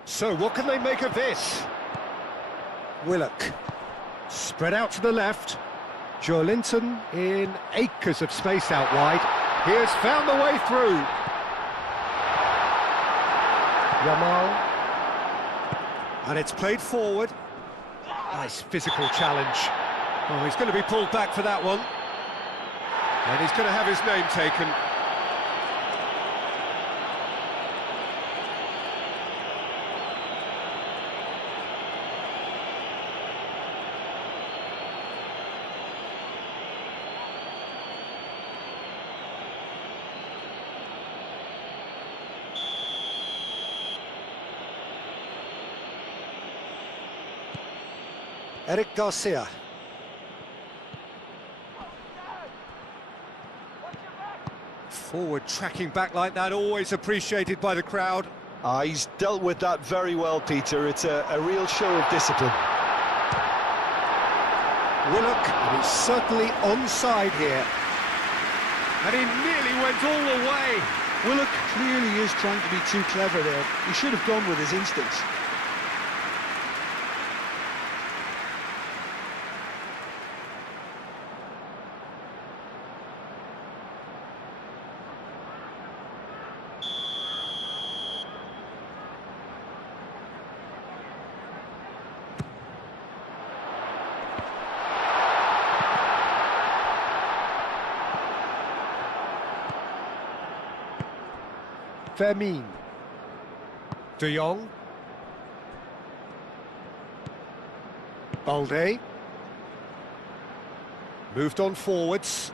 So what can they make of this? Willock. Spread out to the left. Joelinton in acres of space out wide. He has found the way through. Yamal. And it's played forward. Nice physical challenge. Oh, he's going to be pulled back for that one. And he's going to have his name taken. Eric Garcia. Forward tracking back like that, always appreciated by the crowd. He's dealt with that very well, Peter. It's a real show of discipline. Willock, and he's certainly onside here. And he nearly went all the way. Willock clearly is trying to be too clever there. He should have gone with his instincts. Fermin. De Jong. Balde. Moved on forwards.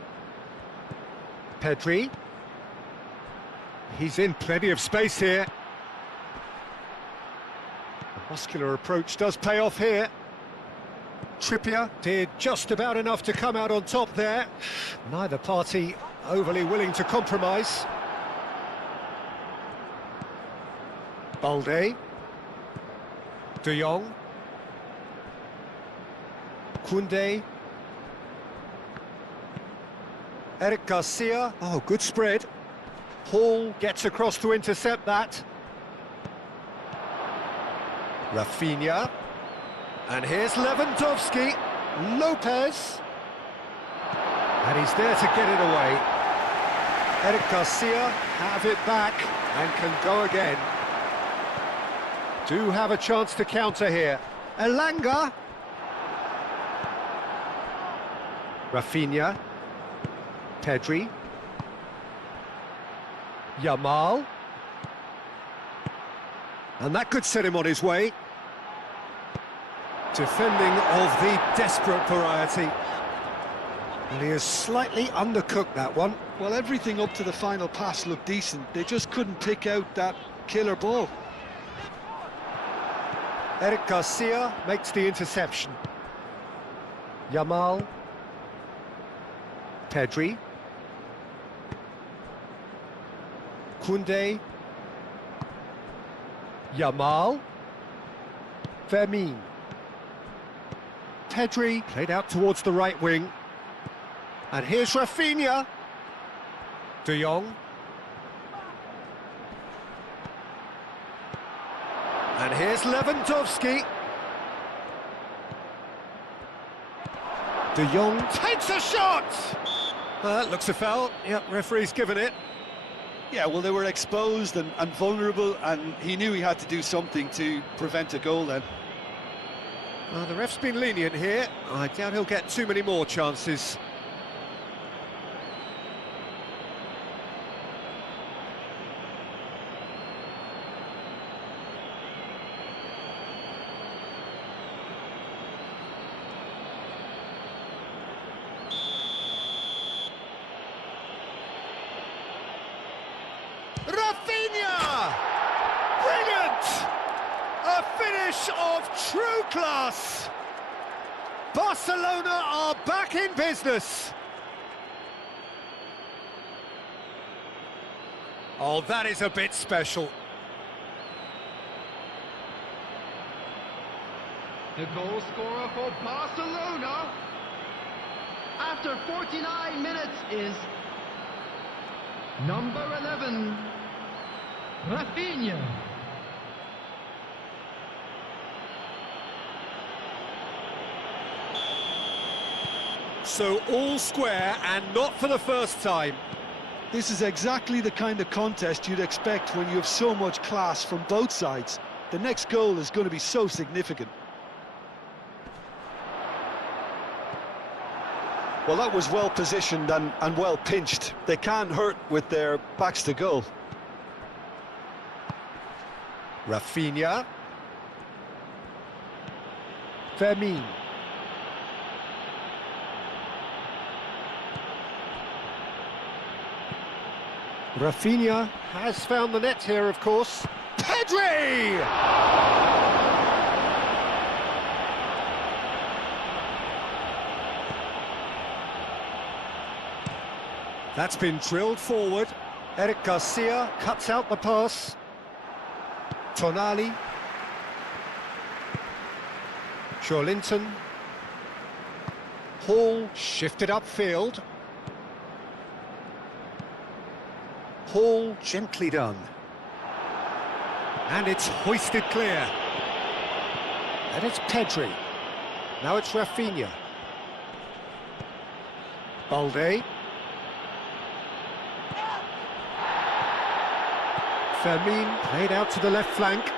Pedri. He's in plenty of space here. The muscular approach does pay off here. Trippier did just about enough to come out on top there. Neither party overly willing to compromise. Balde. De Jong. Koundé. Eric Garcia. Oh, good spread. Hall gets across to intercept that. Rafinha. And here's Lewandowski. Lopez. And he's there to get it away. Eric Garcia have it back and can go again. Do have a chance to counter here. Elanga. Rafinha. Pedri. Yamal. And that could set him on his way. Defending of the desperate variety. And he has slightly undercooked that one. Well, everything up to the final pass looked decent. They just couldn't pick out that killer ball. Eric Garcia makes the interception. Yamal. Pedri. Koundé. Yamal. Fermin. Pedri played out towards the right wing. And here's Rafinha. De Jong. And here's Lewandowski. De Jong takes a shot! Looks a foul. Yep, referee's given it. Yeah, well, they were exposed and vulnerable, and he knew he had to do something to prevent a goal then. Well, the ref's been lenient here. I doubt he'll get too many more chances. Rafinha! Brilliant! A finish of true class! Barcelona are back in business! Oh, that is a bit special. The goal scorer for Barcelona after 49 minutes is number 11, Rafinha. So all square, and not for the first time. This is exactly the kind of contest you'd expect when you have so much class from both sides. The next goal is going to be so significant. Well, that was well positioned and well pinched. They can't hurt with their backs to goal. Rafinha. Fermin. Rafinha has found the net here, of course. Pedri! That's been drilled forward. Eric Garcia cuts out the pass. Tonali. Joelinton. Hall shifted upfield. Hall gently done. And it's hoisted clear. And it's Pedri. Now it's Rafinha. Balde. Fermin played out to the left flank.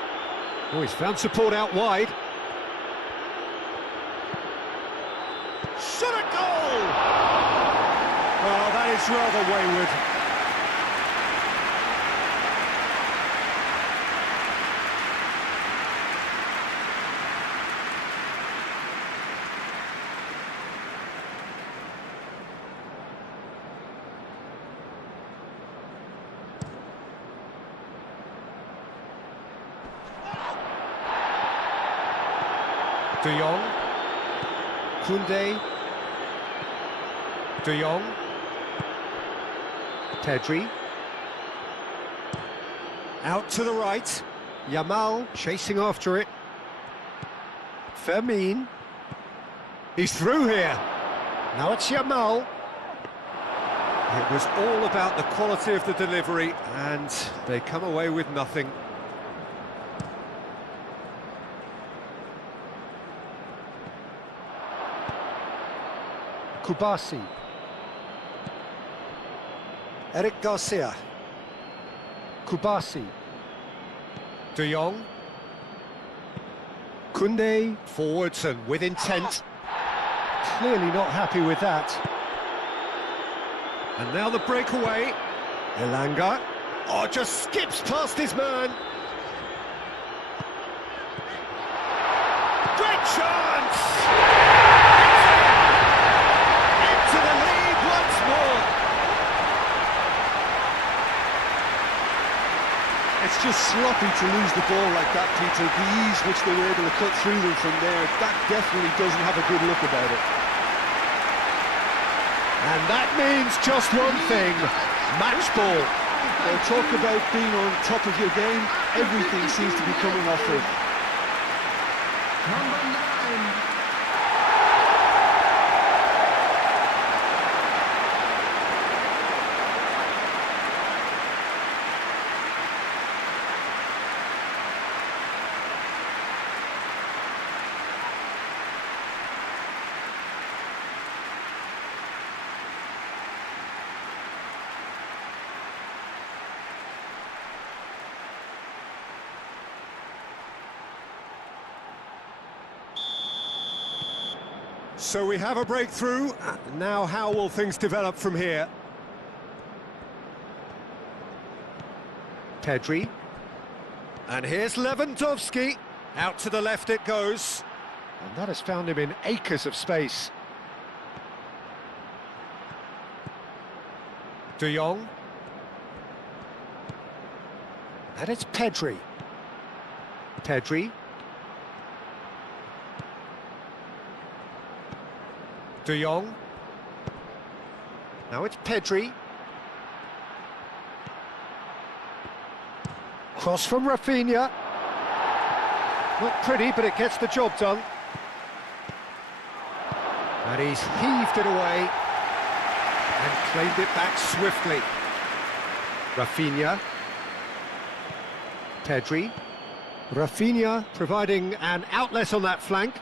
Oh, he's found support out wide. Shot a goal! Well, that is rather wayward. De Jong. Koundé. De Jong. Pedri. Out to the right. Yamal chasing after it. Fermin. He's through here. Now it's Yamal. It was all about the quality of the delivery, and they come away with nothing. Kubasi. Eric Garcia. Kubasi. De Jong. Koundé. Forwards and with intent. Clearly not happy with that. And now the breakaway. Elanga. Oh, just skips past his man. Great chance! Into the lead once more. It's just sloppy to lose the ball like that, Peter. The ease which they were able to cut through them from there, that definitely doesn't have a good look about it. And that means just one thing, match ball. They'll talk about being on top of your game, everything seems to be coming off it. Number 9. So we have a breakthrough. Now how will things develop from here? Pedri. And here's Lewandowski. Out to the left it goes. And that has found him in acres of space. De Jong. And it's Pedri. Pedri. De Jong. Now it's Pedri. Cross from Rafinha. Not pretty, but it gets the job done. And he's heaved it away and claimed it back swiftly. Rafinha. Pedri. Rafinha providing an outlet on that flank.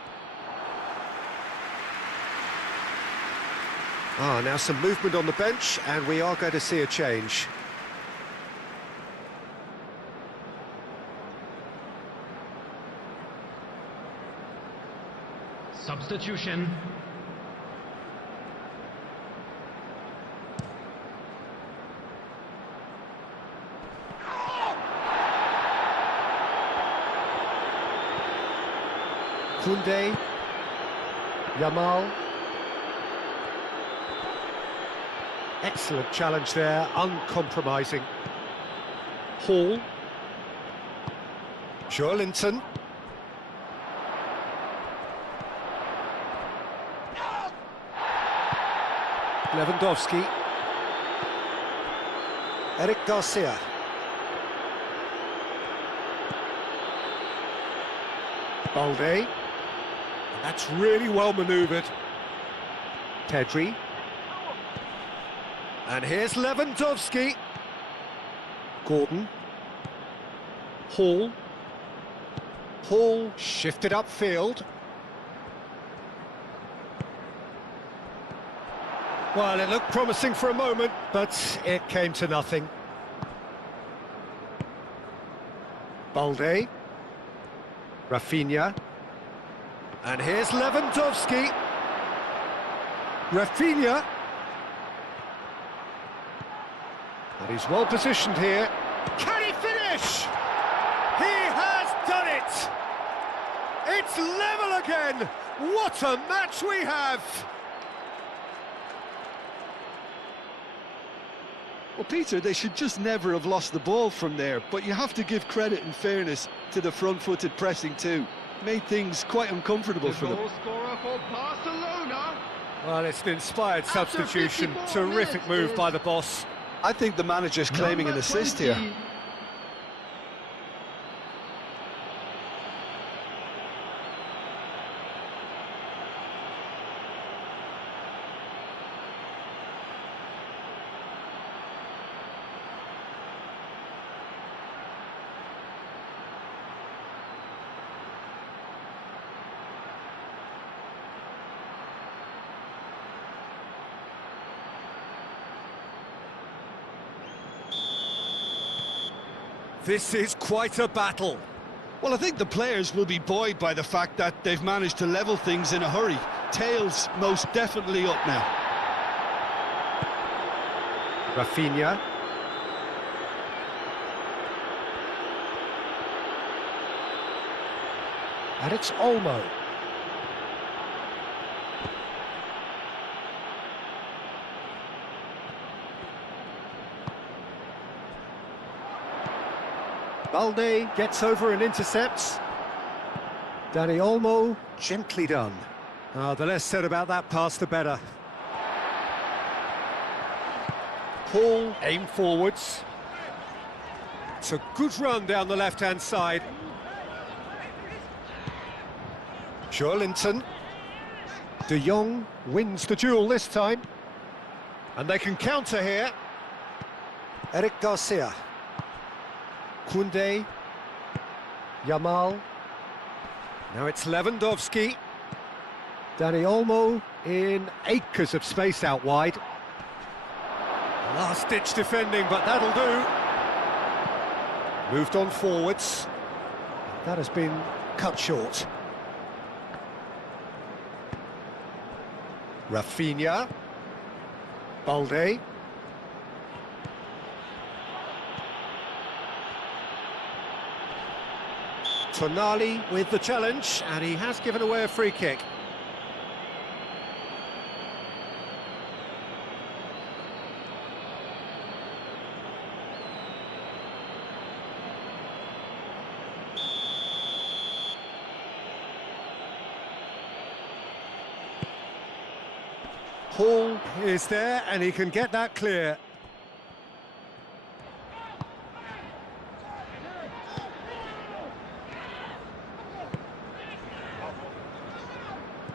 Now some movement on the bench, and we are going to see a change. Substitution. Koundé. Yamal. Excellent challenge there, uncompromising. Hall. Joelinton. Lewandowski. Eric Garcia. Balde. That's really well manoeuvred. Pedri. And here's Lewandowski. Gordon. Hall. Hall shifted upfield. Well, it looked promising for a moment, but it came to nothing. Balde. Rafinha. And here's Lewandowski. Rafinha. And he's well positioned here. Can he finish? He has done it! It's level again! What a match we have! Well, Peter, they should just never have lost the ball from there, but you have to give credit and fairness to the front-footed pressing too. made things quite uncomfortable The for them. goal scorer for Barcelona. Well, it's an inspired substitution. 54 Terrific minutes move is by the boss. I think the manager's claiming an Number assist 20. here. This is quite a battle. Well, I think the players will be buoyed by the fact that they've managed to level things in a hurry. Tails most definitely up now. Rafinha. And it's Olmo. Balde gets over and intercepts. Dani Olmo, gently done. The less said about that pass, the better. Paul, aim forwards. It's a good run down the left-hand side. Joelinton. De Jong wins the duel this time. And they can counter here. Eric Garcia. Koundé. Yamal. Now it's Lewandowski. Dani Olmo in acres of space out wide. Last-ditch defending, but that'll do. Moved on forwards. That has been cut short. Rafinha. Balde. Tonali with the challenge, and he has given away a free kick. Paul is there, and he can get that clear.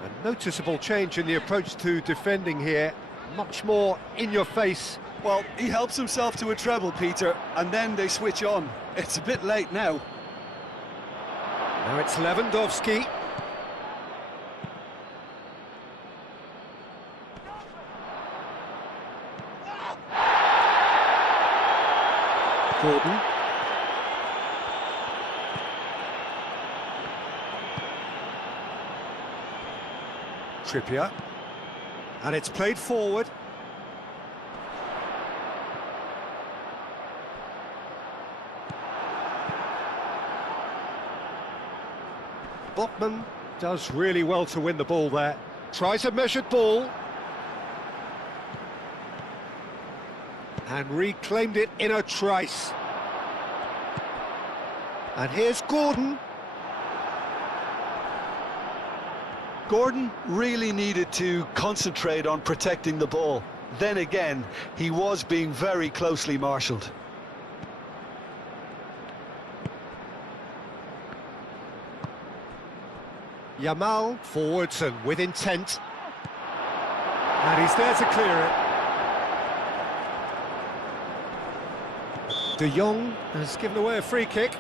A noticeable change in the approach to defending here. Much more in your face. Well, he helps himself to a treble, Peter, and then they switch on. It's a bit late now. Now it's Lewandowski. Gordon. Trippier. And it's played forward. Botman does really well to win the ball there. Tries a measured ball. And reclaimed it in a trice. And here's Gordon. Gordon really needed to concentrate on protecting the ball. Then again, he was being very closely marshalled. Yamal forwards and with intent. And he's there to clear it. De Jong has given away a free kick.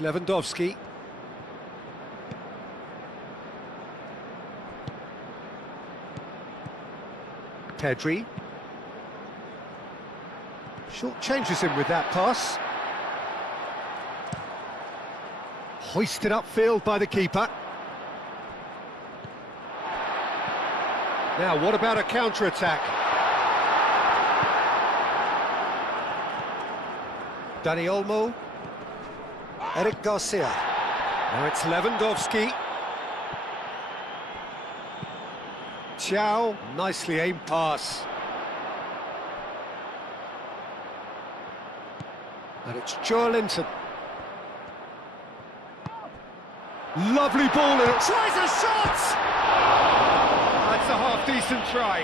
Lewandowski. Pedri. Short changes him with that pass. Hoisted upfield by the keeper. Now, what about a counter-attack? Dani Olmo. Eric Garcia. Now it's Lewandowski. Thiaw, nicely aimed pass. And it's Joelinton. Lovely ball, and it tries a shot! That's a half-decent try.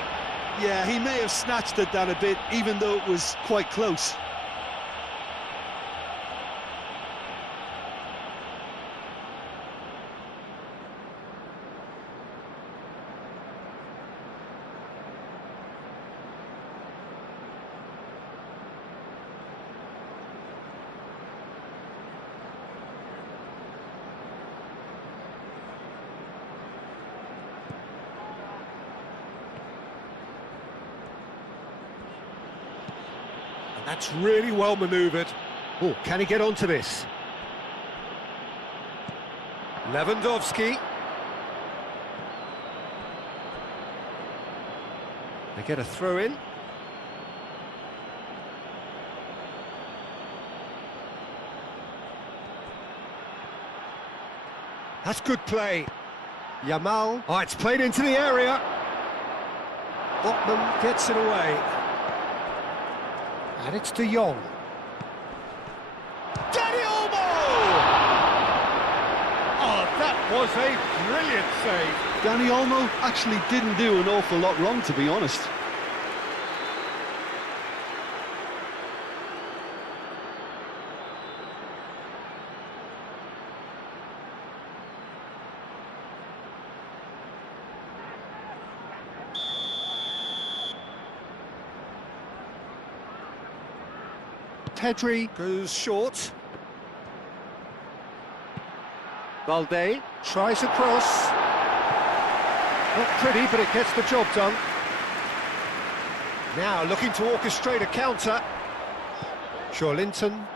Yeah, he may have snatched at that a bit, even though it was quite close. That's really well manoeuvred. Oh, can he get onto this? Lewandowski. They get a throw in. That's good play. Yamal. Oh, it's played into the area. Botman gets it away. And it's De Jong. Dani Olmo! Oh, that was a brilliant save. Dani Olmo actually didn't do an awful lot wrong, to be honest. Pedri goes short. Balde tries a cross. Not pretty, but it gets the job done. Now looking to orchestrate a counter. Joelinton.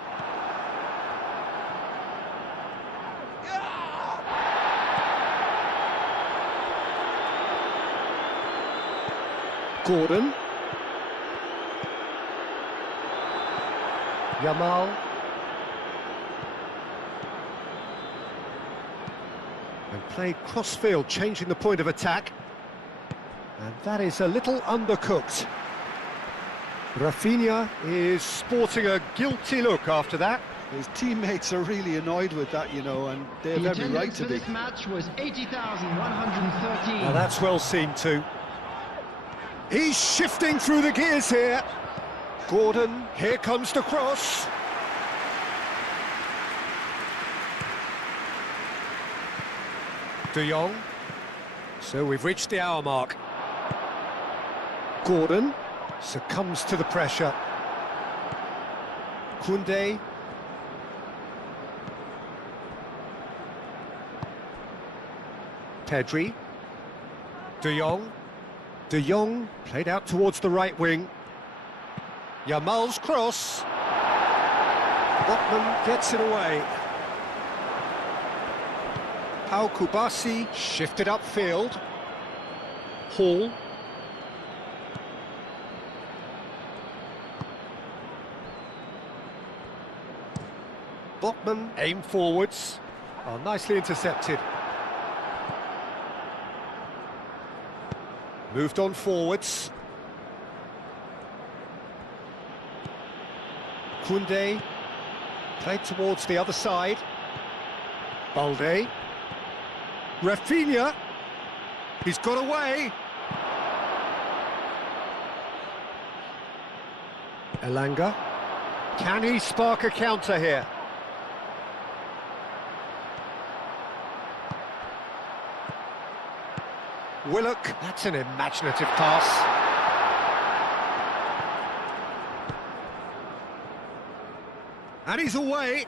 Gordon. Yamal. And played cross-field, changing the point of attack. And that is a little undercooked. Rafinha is sporting a guilty look after that. His teammates are really annoyed with that, you know, and they have every right to be. This match was 80,113. Now that's well seen too. He's shifting through the gears here. Gordon, here comes the cross. De Jong. So we've reached the hour mark. Gordon succumbs to the pressure. Koundé. Pedri. De Jong. De Jong played out towards the right wing. Yamal's cross. Botman gets it away. Pau Kubasi shifted upfield. Hall. Botman aimed forwards. Oh, nicely intercepted. Moved on forwards. Koundé played towards the other side. Balde. Rafinha. He's got away. Elanga. Can he spark a counter here? Willock. That's an imaginative pass. And he's away.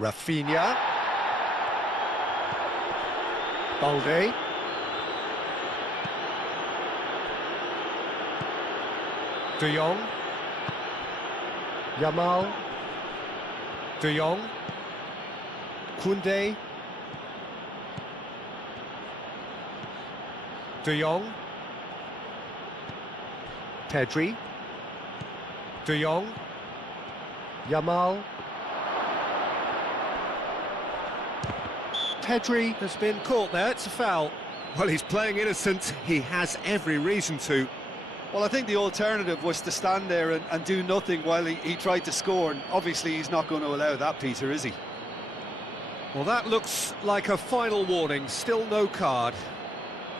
Rafinha. Balde. De Jong. Yamal. De Jong. Koundé. De Jong. Pedri. De Jong. Yamal. Pedri has been caught there, it's a foul. Well, he's playing innocent, he has every reason to. Well, I think the alternative was to stand there and do nothing while he tried to score, and obviously he's not going to allow that, Peter, is he? Well, that looks like a final warning, still no card.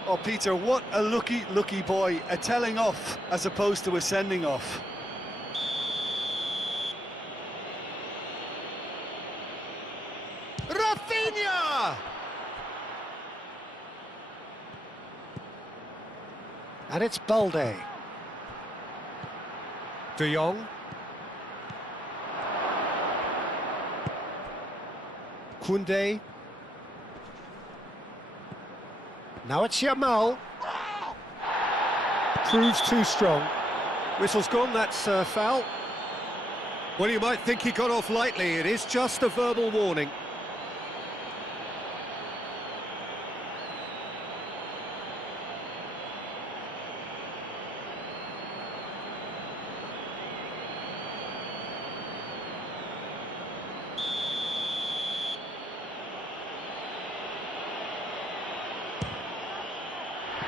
Oh, Peter, what a lucky boy, a telling off as opposed to a sending off. Rafinha! And it's Balde. De Jong. Koundé. Now it's Yamal. Proves too strong. Whistle's gone, that's a foul. Well, you might think he got off lightly, it is just a verbal warning.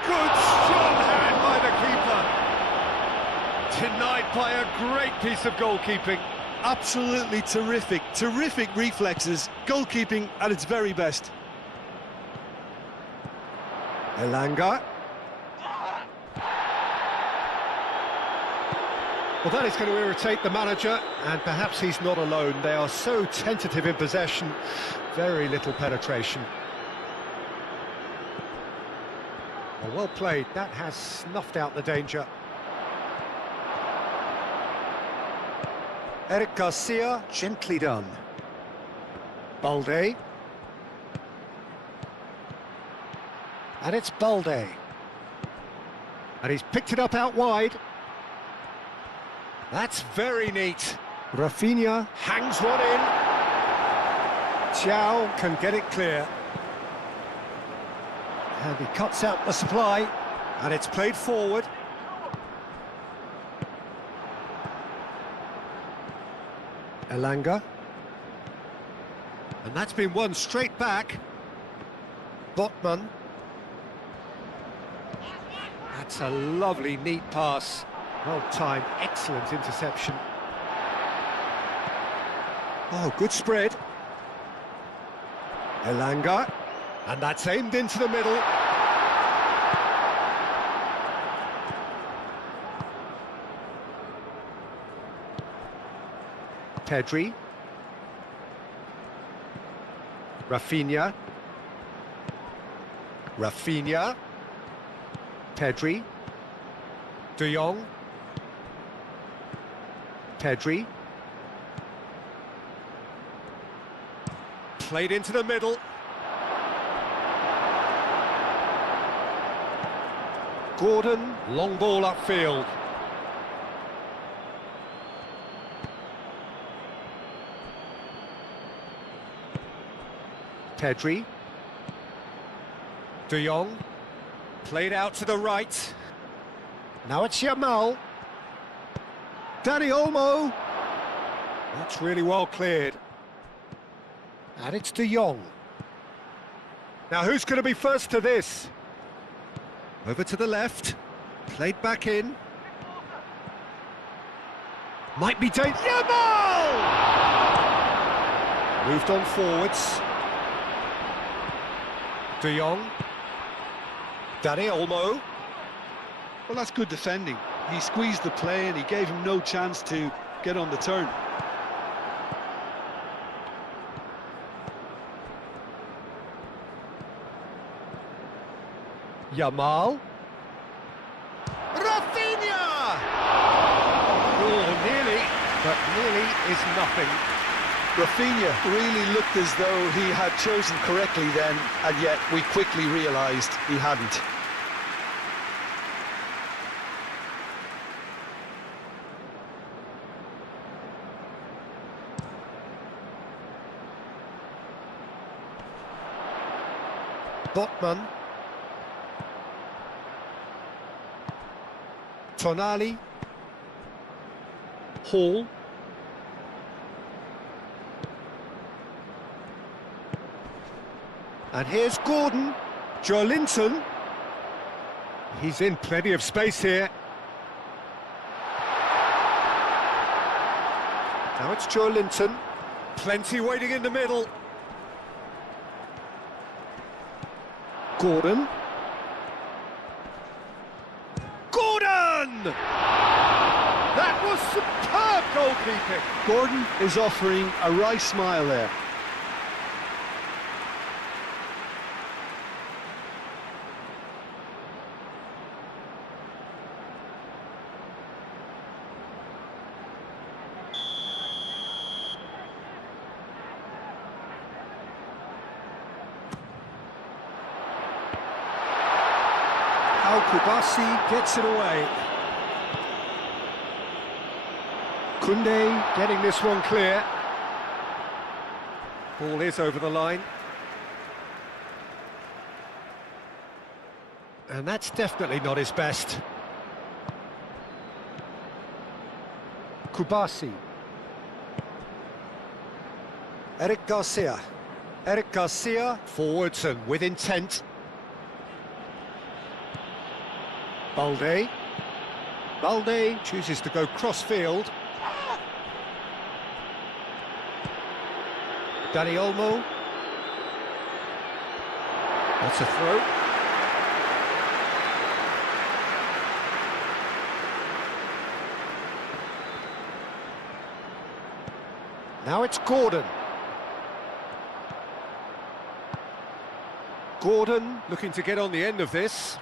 Good, strong hand by the keeper. Denied by a great piece of goalkeeping. Absolutely terrific reflexes, goalkeeping at its very best. Elanga. Well, that is going to irritate the manager, and perhaps he's not alone. They are so tentative in possession, very little penetration. Well played, that has snuffed out the danger. Eric Garcia, gently done. Balde. And it's Balde. And he's picked it up out wide. That's very neat. Rafinha hangs one in. Thiaw can get it clear. And he cuts out the supply. And it's played forward. Elanga. And that's been won straight back. Botman. That's a lovely, neat pass. Well timed, excellent interception. Oh, good spread. Elanga. And that's aimed into the middle. Pedri. Rafinha. Rafinha. Pedri. De Jong. Pedri. Played into the middle. Gordon, long ball upfield. Pedri. De Jong. Played out to the right. Now it's Yamal. Dani Olmo. That's really well cleared. And it's De Jong. Now who's going to be first to this? Over to the left. Played back in. Might be taken. Yamal! Moved on forwards. De Jong. Dani Olmo. Well, that's good defending. He squeezed the play and he gave him no chance to get on the turn. Yamal. Rafinha! Oh, nearly, but nearly is nothing. Rafinha really looked as though he had chosen correctly then, and yet we quickly realised he hadn't. Botman. Tonali. Hall. And here's Gordon. Joelinton. He's in plenty of space here. Now it's Joelinton. Plenty waiting in the middle. Gordon. Gordon! That was superb goalkeeping. Gordon is offering a wry smile there. Kubasi gets it away. Koundé getting this one clear. Ball is over the line. And that's definitely not his best. Kubasi. Eric Garcia. Eric Garcia forwards and with intent. Balde. Balde chooses to go cross-field. Dani Olmo. That's a throw. Now it's Gordon. Gordon looking to get on the end of this.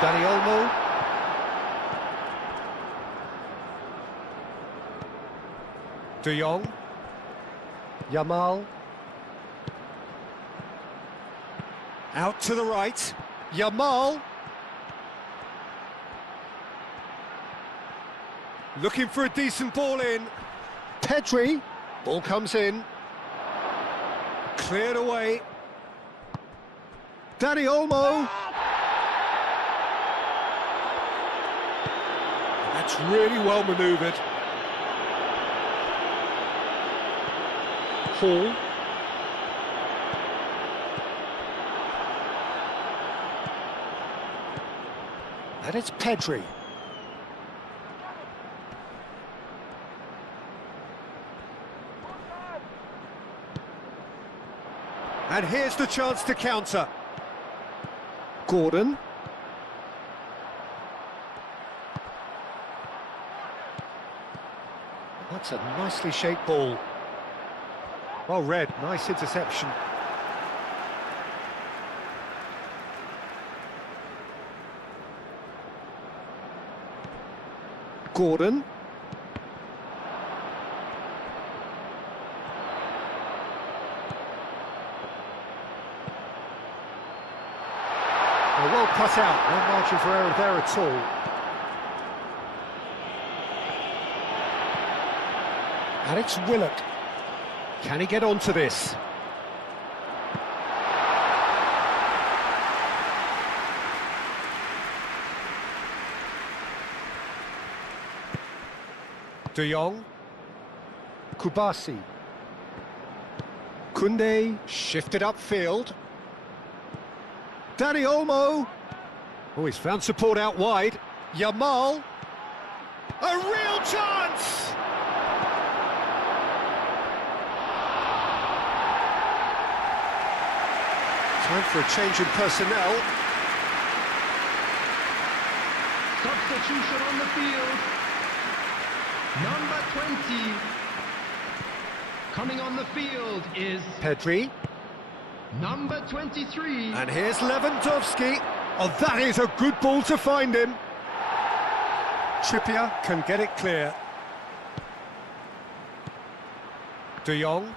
Dani Olmo. De Jong. Yamal. Out to the right. Yamal. Looking for a decent ball in. Pedri. Ball comes in. Cleared away. Dani Olmo. That's really well manoeuvred. Hall. And it's Pedri. And here's the chance to counter. Gordon. That's a nicely shaped ball. Well read, nice interception. Gordon. Well cut out, no margin for error there at all. And it's Willock. Can he get onto this? De Jong. Kubasi. Koundé shifted upfield. Dani Olmo. Oh, he's found support out wide. Yamal. A real chance! Time for a change in personnel. Substitution on the field. Number 20. Coming on the field is Pedri. number 23. And here's Lewandowski. Oh, that is a good ball to find him. Trippier can get it clear. De Jong.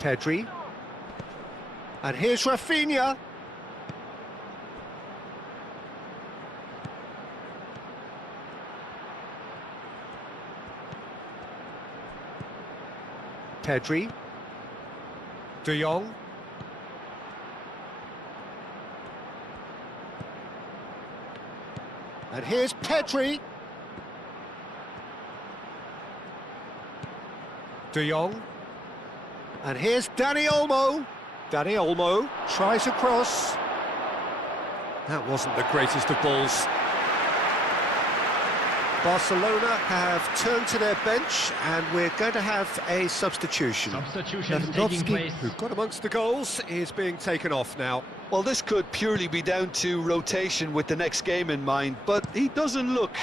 Pedri. And here's Rafinha. Pedri. De Jong. And here's Pedri. De Jong. And here's Dani Olmo. Dani Olmo tries a cross. That wasn't the greatest of balls. Barcelona have turned to their bench, and we're going to have a substitution. Substitutions taking place. who got amongst the goals, is being taken off now. Well, this could purely be down to rotation with the next game in mind, but he doesn't look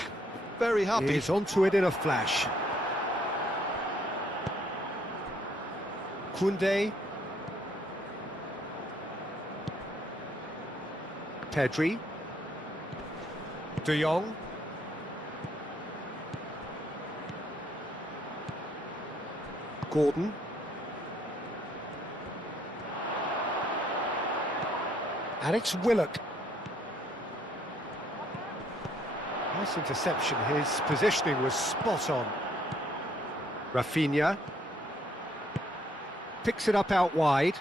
very happy. He's onto it in a flash. Koundé. Pedri. De Jong. Gordon. And it's Willock. Nice interception. His positioning was spot on. Rafinha. Picks it up out wide.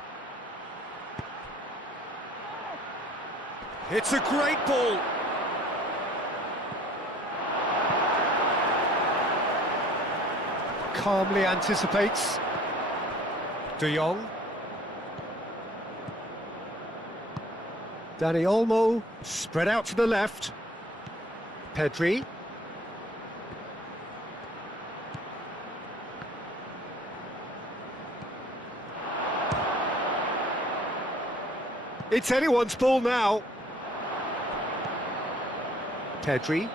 It's a great ball. Calmly anticipates. De Jong. Dani Olmo, spread out to the left. Pedri. It's anyone's ball now. Pedri.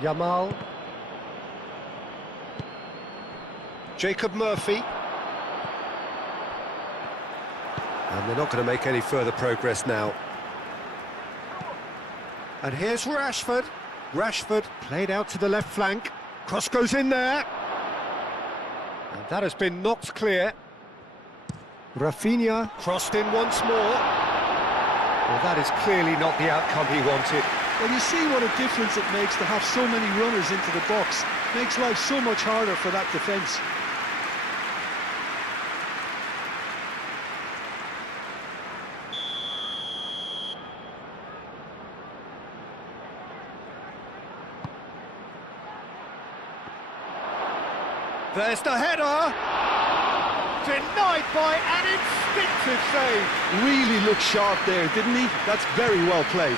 Yamal. Jacob Murphy. And they're not going to make any further progress now. And here's Rashford. Rashford played out to the left flank. Cross goes in there. And that has been knocked clear. Rafinha crossed in once more. Well, that is clearly not the outcome he wanted. Well, you see what a difference it makes to have so many runners into the box. Makes life so much harder for that defence. There's the header! Denied by an instinctive save! Really looked sharp there, didn't he? That's very well played.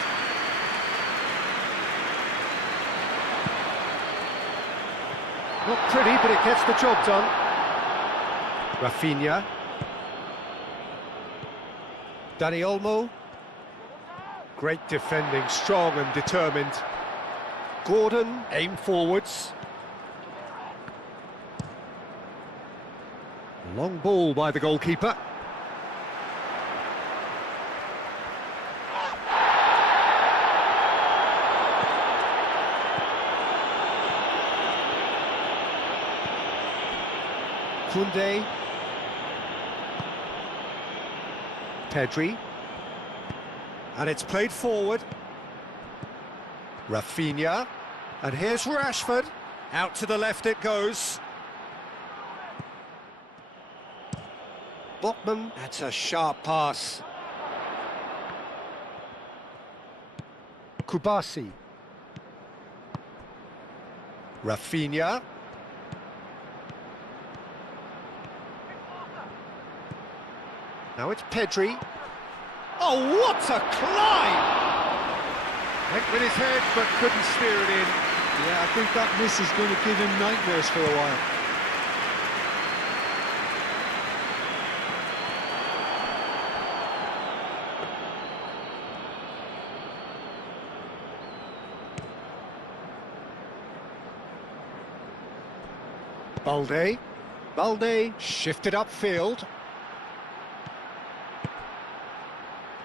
Not pretty, but it gets the job done. Rafinha. Dani Olmo. Great defending, strong and determined. Gordon, aim forwards. Long ball by the goalkeeper. Koundé. Pedri. And it's played forward. Rafinha. And here's Rashford. Out to the left it goes. Botman, that's a sharp pass. Kubasi. Rafinha. Now it's Pedri. Oh, what a climb! Went with his head, but couldn't steer it in. Yeah, I think that miss is going to give him nightmares for a while. Balde shifted upfield.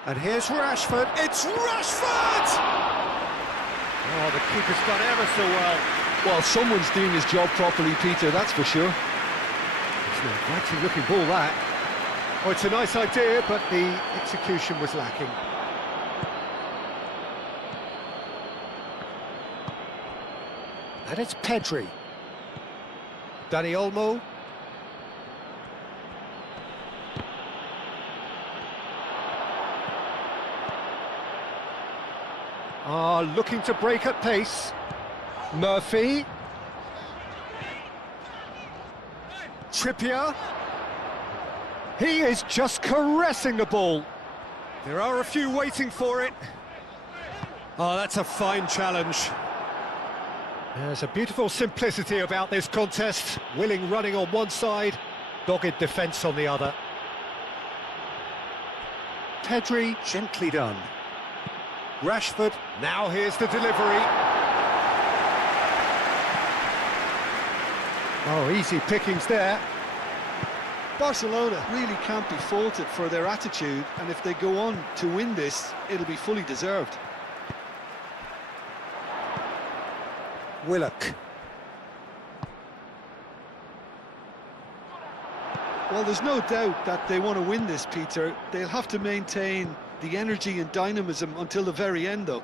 And here's Rashford. It's Rashford! Oh, the keeper's done ever so well. Well, someone's doing his job properly, Peter, that's for sure. It's an inviting looking ball, that. Oh, it's a nice idea, but the execution was lacking. And it's Pedri. Dani Olmo. are looking to break at pace. Murphy. Trippier. He is just caressing the ball. There are a few waiting for it. Oh, that's a fine challenge. There's a beautiful simplicity about this contest. Willing running on one side, dogged defence on the other. Pedri, gently done. Rashford, now here's the delivery. Oh, easy pickings there. Barcelona really can't be faulted for their attitude, and if they go on to win this, it'll be fully deserved. Willock. Well, there's no doubt that they want to win this, Peter. They'll have to maintain the energy and dynamism until the very end, though.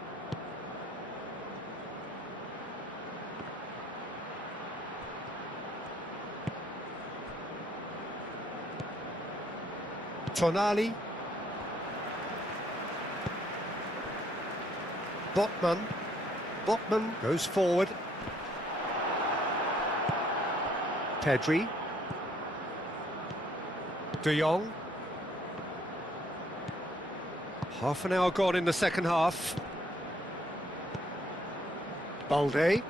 Tonali. Botman. Botman goes forward. Pedri. De Jong. Half an hour gone in the second half. Balde.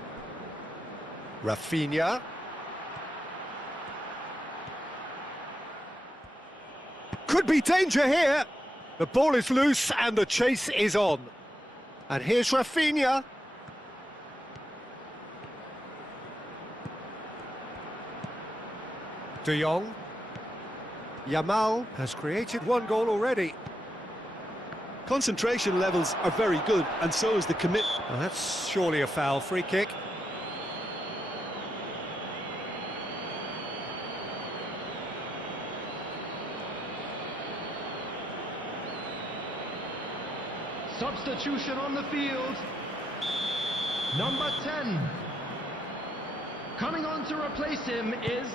Rafinha. Could be danger here. The ball is loose and the chase is on. And here's Rafinha. De Jong. Yamal has created one goal already. Concentration levels are very good, and so is the commit. Well, that's surely a foul. Free kick. Substitution on the field. Number 10. Coming on to replace him is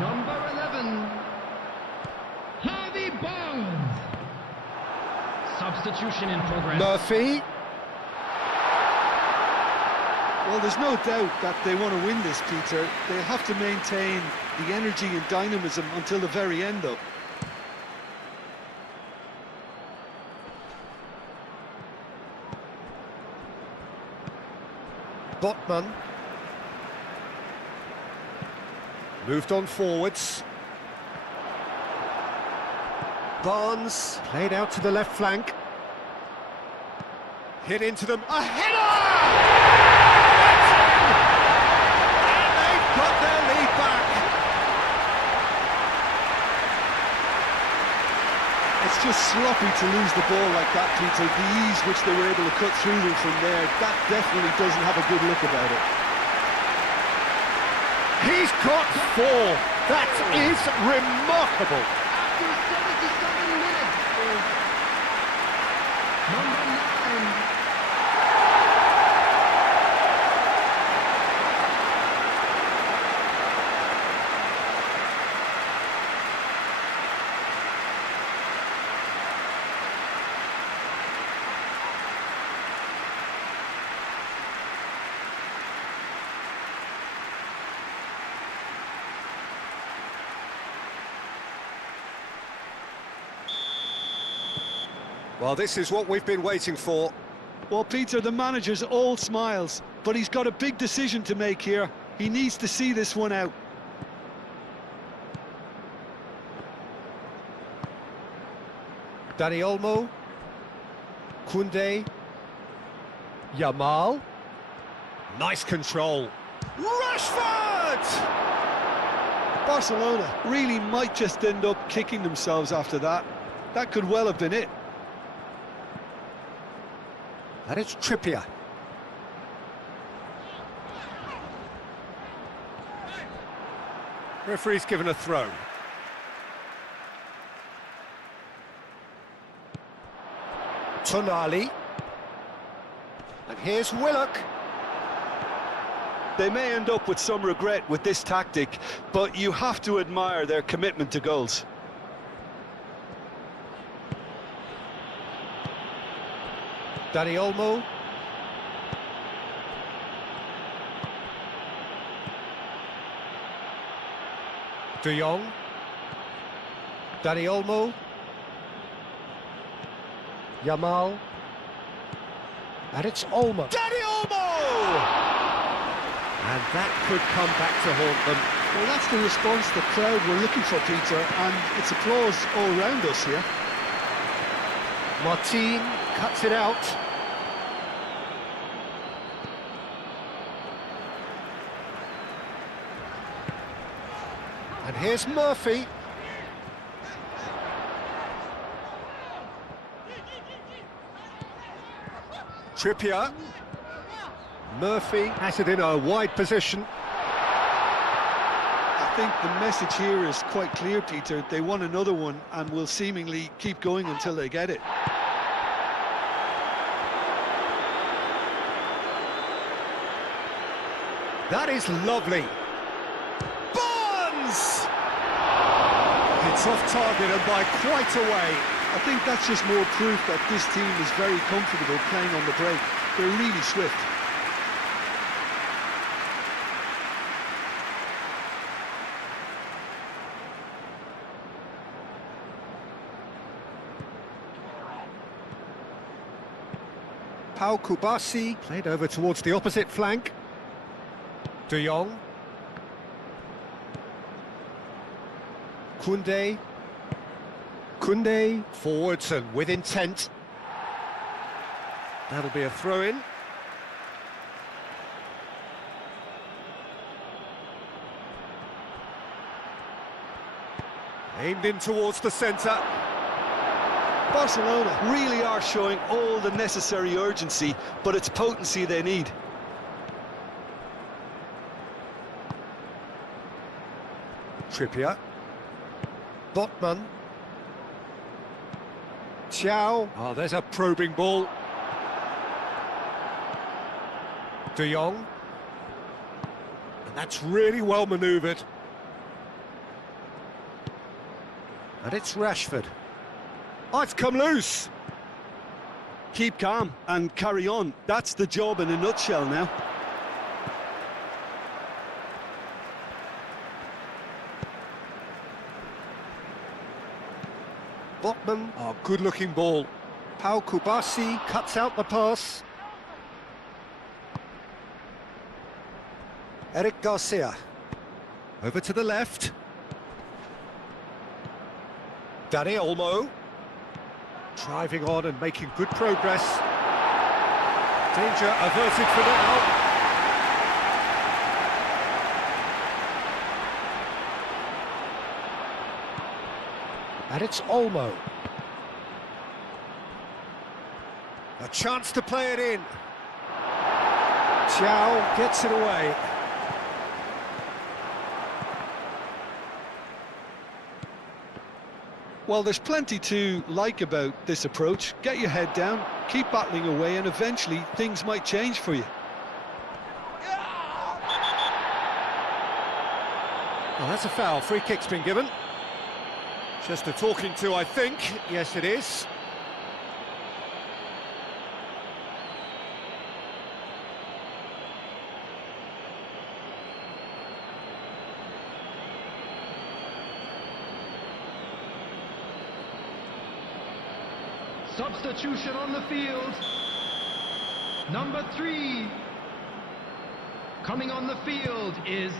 number 11. Harvey Barnes. Substitution in progress. Murphy. Well, there's no doubt that they want to win this, Peter. They'll have to maintain the energy and dynamism until the very end, though. Botman. Moved on forwards. Barnes played out to the left flank. Hit into them. A header! That's in! And they've got their lead back. It's just sloppy to lose the ball like that, Peter. The ease which they were able to cut through them from there, that definitely doesn't have a good look about it. He's got 4. That is remarkable. After 77 minutes. Number 9. Well, this is what we've been waiting for. Well, Peter, the manager's all smiles, but he's got a big decision to make here. He needs to see this one out. Dani Olmo. Koundé. Yamal. Nice control. Rashford! Barcelona really might just end up kicking themselves after that. That could well have been it. And it's Trippier. Referee's given a throw. Tonali. And here's Willock. They may end up with some regret with this tactic, but you have to admire their commitment to goals. Dani Olmo. De Jong. Dani Olmo. Yamal. And it's Olmo. Dani Olmo! And that could come back to haunt them. Well, that's the response the crowd were looking for, Peter, and it's applause all round us here. Martin cuts it out. And here's Murphy. Trippier. Murphy has it in a wide position. I think the message here is quite clear, Peter. They want another one and will seemingly keep going until they get it. That is lovely. Barnes! It's off target and by quite a way. I think that's just more proof that this team is very comfortable playing on the break. They're really swift. Pau Kubasi played over towards the opposite flank. De Jong. Koundé. Koundé forwards and with intent. That'll be a throw-in. Aimed in towards the centre. Barcelona really are showing all the necessary urgency, but it's potency they need. Trippier. Botman. Thiaw. Oh, there's a probing ball. De Jong. And that's really well manoeuvred. And it's Rashford. Oh, it's come loose. Keep calm and carry on. That's the job in a nutshell now. Botman, oh, good-looking ball. Pau Kubasi cuts out the pass. Eric Garcia. Over to the left. Dani Olmo. Driving on and making good progress. Danger averted for now. And it's Olmo. A chance to play it in. Thiaw gets it away. Well, there's plenty to like about this approach. Get your head down, keep battling away, and eventually things might change for you. Well, that's a foul. Free kick's been given. Just a talking to, I think. Yes, it is. Substitution on the field. Number 3. Coming on the field is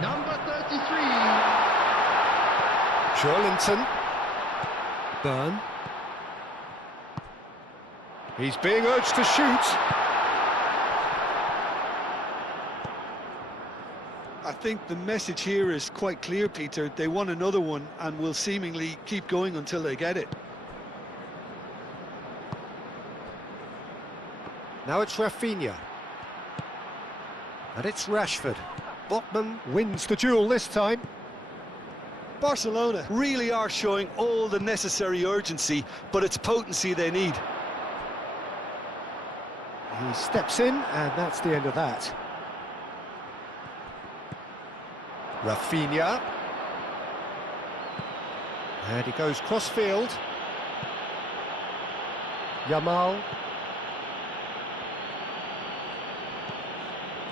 number 33. Joelinton. Burn. He's being urged to shoot. I think the message here is quite clear, Peter. They want another one and will seemingly keep going until they get it. Now it's Rafinha. And it's Rashford. Botman wins the duel this time. Barcelona really are showing all the necessary urgency, but it's potency they need. He steps in, and that's the end of that. Rafinha. And he goes cross-field. Yamal.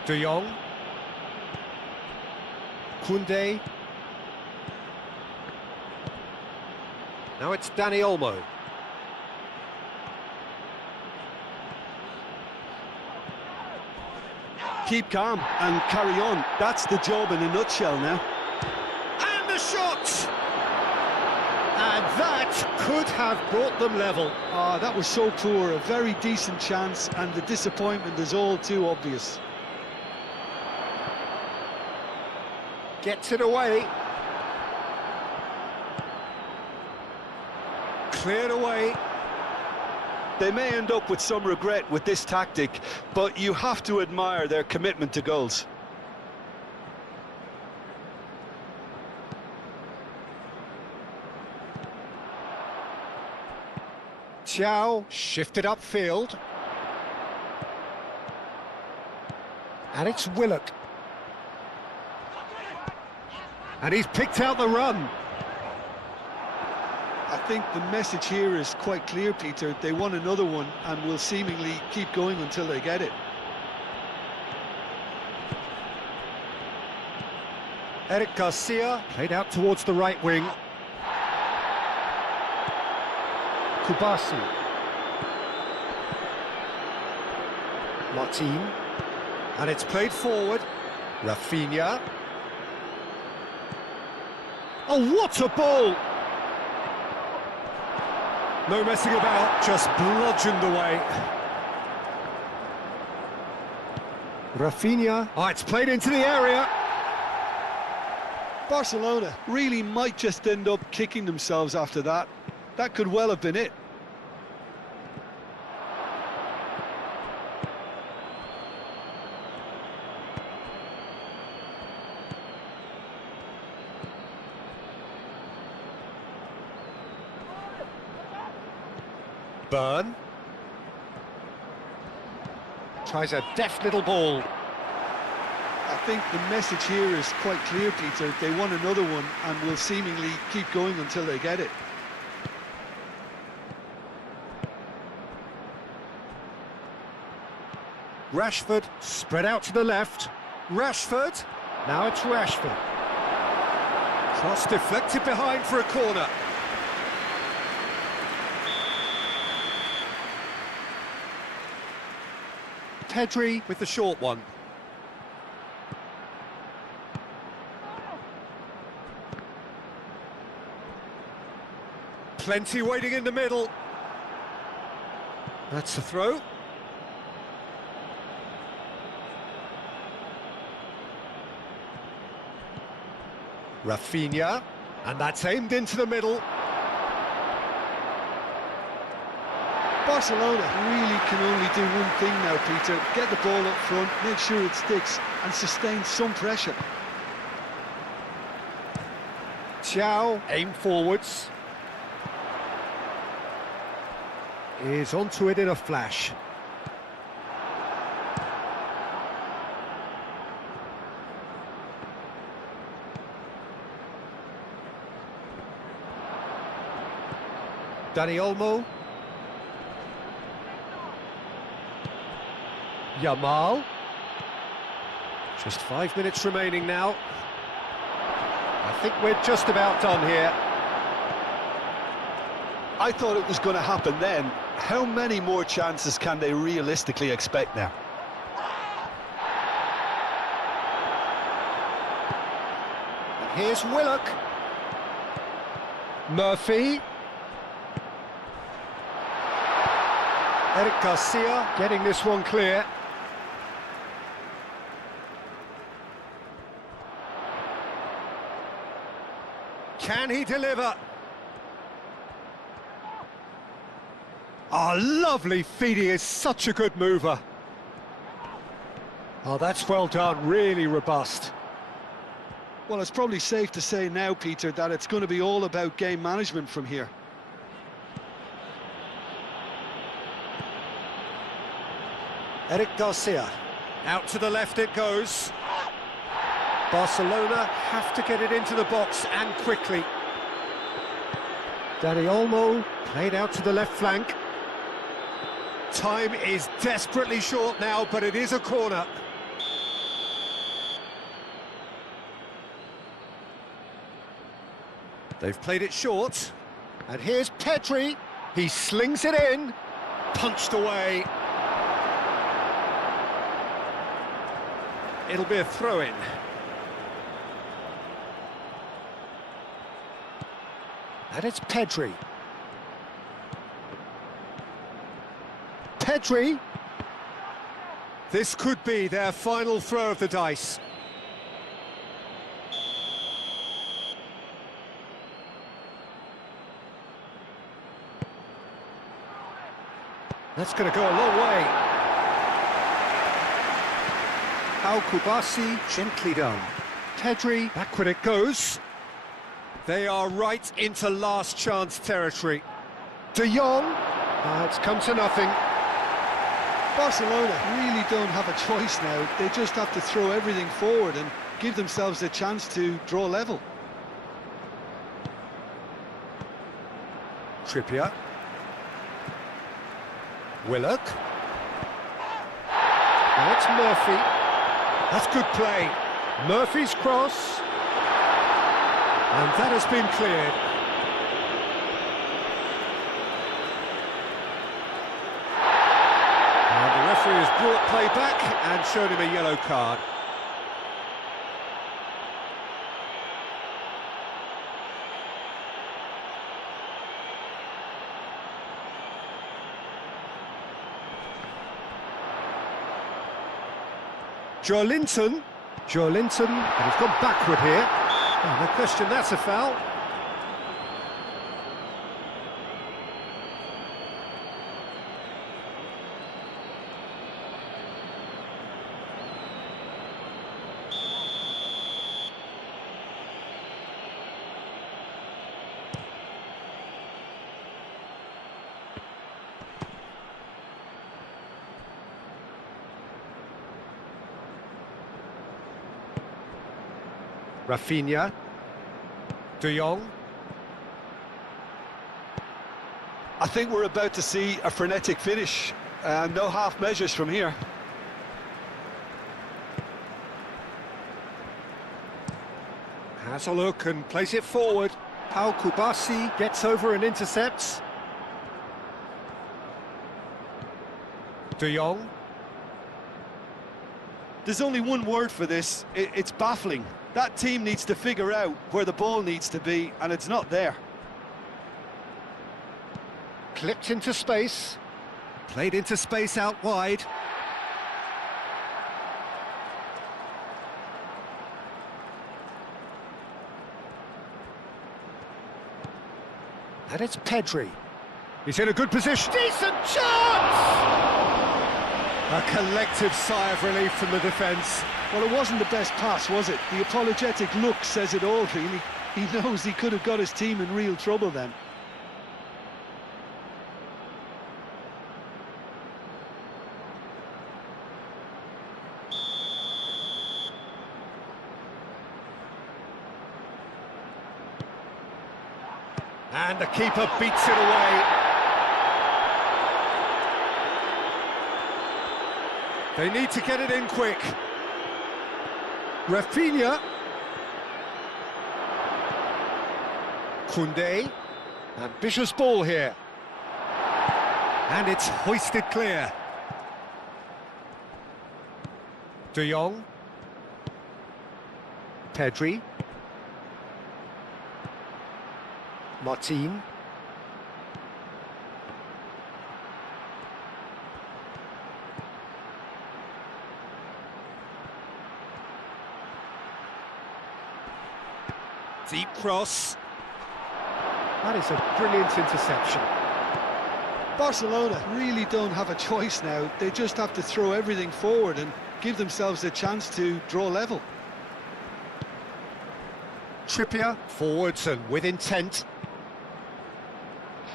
De Jong. Koundé. Now it's Dani Olmo. Keep calm and carry on. That's the job in a nutshell now. And the shot! And that could have brought them level. That was so poor. A very decent chance, and the disappointment is all too obvious. Gets it away. Cleared away. They may end up with some regret with this tactic, but you have to admire their commitment to goals. Thiaw shifted upfield. And it's Willock. And he's picked out the run. I think the message here is quite clear, Peter. They want another one and will seemingly keep going until they get it. Eric Garcia played out towards the right wing. Kubasi. Martin. And it's played forward. Rafinha. Oh, what a ball! No messing about, just bludgeoned away. Rafinha. Oh, it's played into the area. Barcelona really might just end up kicking themselves after that. That could well have been it. Burn. Tries a deft little ball. I think the message here is quite clear, Peter. They want another one and will seemingly keep going until they get it. Rashford spread out to the left. Rashford. Now it's Rashford. Cross deflected behind for a corner. Pedri with the short one. Plenty waiting in the middle. That's a throw. Rafinha, and that's aimed into the middle. Barcelona really can only do one thing now, Peter. Get the ball up front, make sure it sticks, and sustain some pressure. Thiaw, aim forwards. Is onto it in a flash. Dani Olmo. Yamal. Just 5 minutes remaining now. I think we're just about done here. I thought it was going to happen then. How many more chances can they realistically expect now? Here's Willock. Murphy. Eric Garcia getting this one clear. Can he deliver? Oh, lovely feed. He is such a good mover. Oh, that's well done. Really robust. Well, it's probably safe to say now, Peter, that it's going to be all about game management from here. Eric Garcia. Out to the left it goes. Barcelona have to get it into the box and quickly. Dani Olmo played out to the left flank. Time is desperately short now, but it is a corner. They've played it short. And here's Pedri. He slings it in. Punched away. It'll be a throw-in. And it's Pedri. Pedri. This could be their final throw of the dice. That's going to go a long way. Al-Kubasi gently down. Pedri, back when it goes. They are right into last chance territory. De Jong. It's come to nothing. Barcelona really don't have a choice now. They just have to throw everything forward and give themselves a chance to draw level. Trippier. Willock. Now it's Murphy. That's good play. Murphy's cross. And that has been cleared. And the referee has brought play back and shown him a yellow card. Joelinton, and he's gone backward here. Oh, no question, that's a foul. Rafinha, De Jong. I think we're about to see a frenetic finish. No half measures from here. Has a look and plays it forward. Al-Kubasi gets over and intercepts. De Jong. There's only one word for this. It's baffling. That team needs to figure out where the ball needs to be, and it's not there. Clipped into space. Played into space out wide. And it's Pedri. He's in a good position. Decent chance! A collective sigh of relief from the defence. Well, it wasn't the best pass, was it? The apologetic look says it all, really. He knows he could have got his team in real trouble then. And the keeper beats it away. They need to get it in quick. Rafinha. Koundé. Ambitious ball here. And it's hoisted clear. De Jong. Pedri. Martin. Deep cross. That is a brilliant interception. Barcelona really don't have a choice now. They just have to throw everything forward and give themselves a chance to draw level. Trippier forwards and with intent.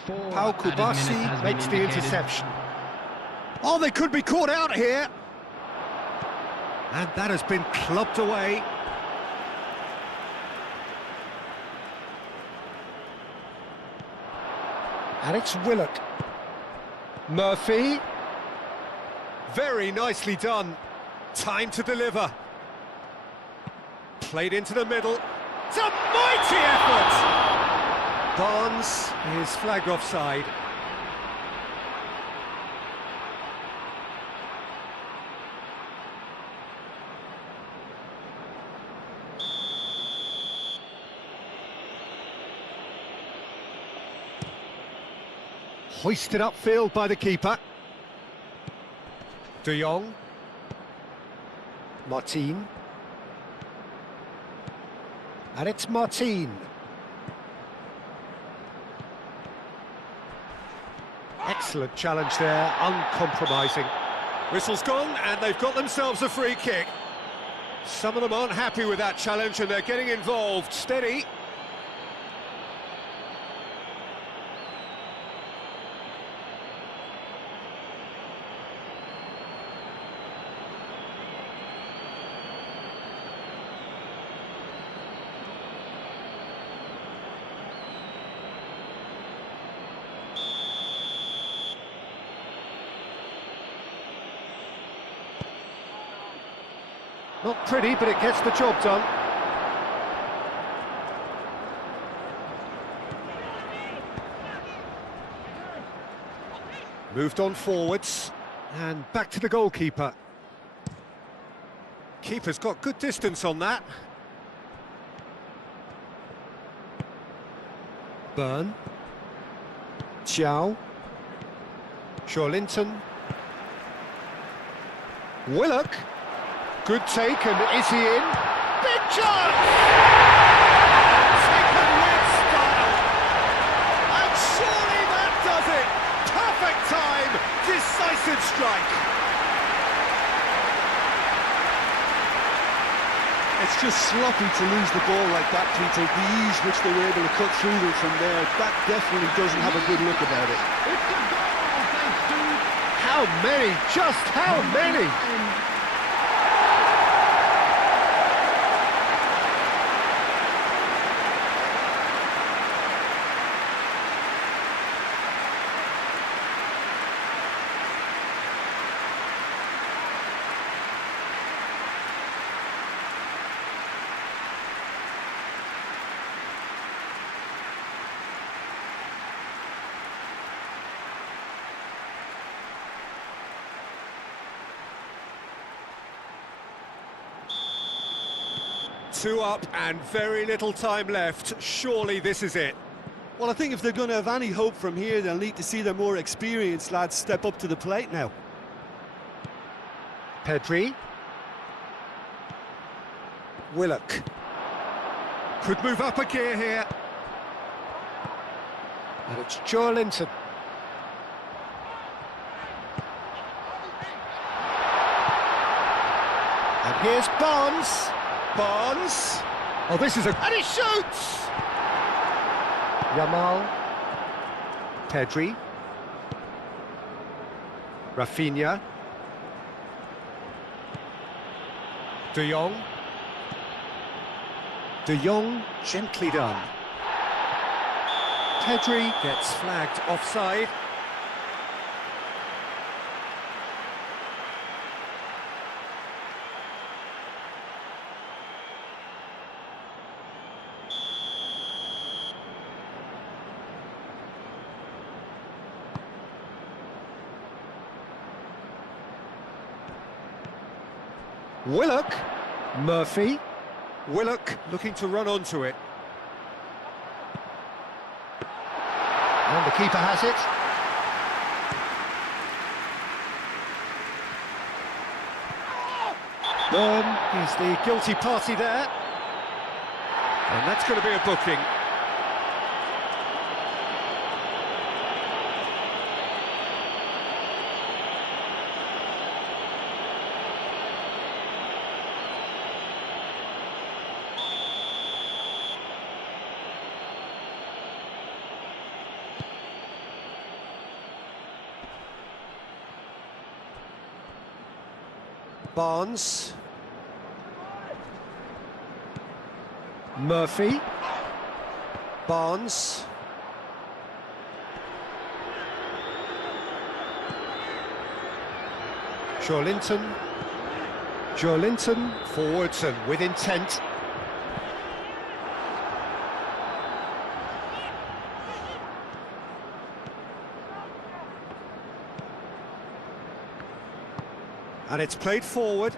Al-Kubasi Al-Kubasi makes the interception. Oh, they could be caught out here. And that has been clubbed away. And it's Willock. Murphy. Very nicely done. Time to deliver. Played into the middle. It's a mighty effort! Barnes is flagged offside. Hoisted upfield by the keeper. De Jong. Martin. And it's Martin. Excellent challenge there, uncompromising. Whistle's gone, and they've got themselves a free kick. Some of them aren't happy with that challenge, and they're getting involved. Steady. Not pretty, but it gets the job done. Moved on forwards, and back to the goalkeeper. Keeper's got good distance on that. Byrne. Chow. Shawlinton. Willock. Good take, and is he in? Big chance! Taken with style! And surely that does it! Perfect time! Decisive strike! It's just sloppy to lose the ball like that, Peter. The ease which they were able to cut through them from there, that definitely doesn't have a good look about it. It's a goal, thanks to... How many? Just how many? Two up and very little time left. Surely this is it. Well, I think if they're going to have any hope from here, they'll need to see their more experienced lads step up to the plate now. Pedri. Willock. Could move up a gear here. And it's Joelinton. And here's Barnes. Barnes. Oh, this is a... And he shoots! Yamal. Pedri. Rafinha. De Jong. De Jong, gently done. Pedri gets flagged offside. Willock. Murphy. Willock looking to run onto it. And the keeper has it. Byrne is the guilty party there. And that's going to be a booking. Barnes. Murphy. Barnes. Joelinton. Joelinton forwards and with intent. And it's played forward.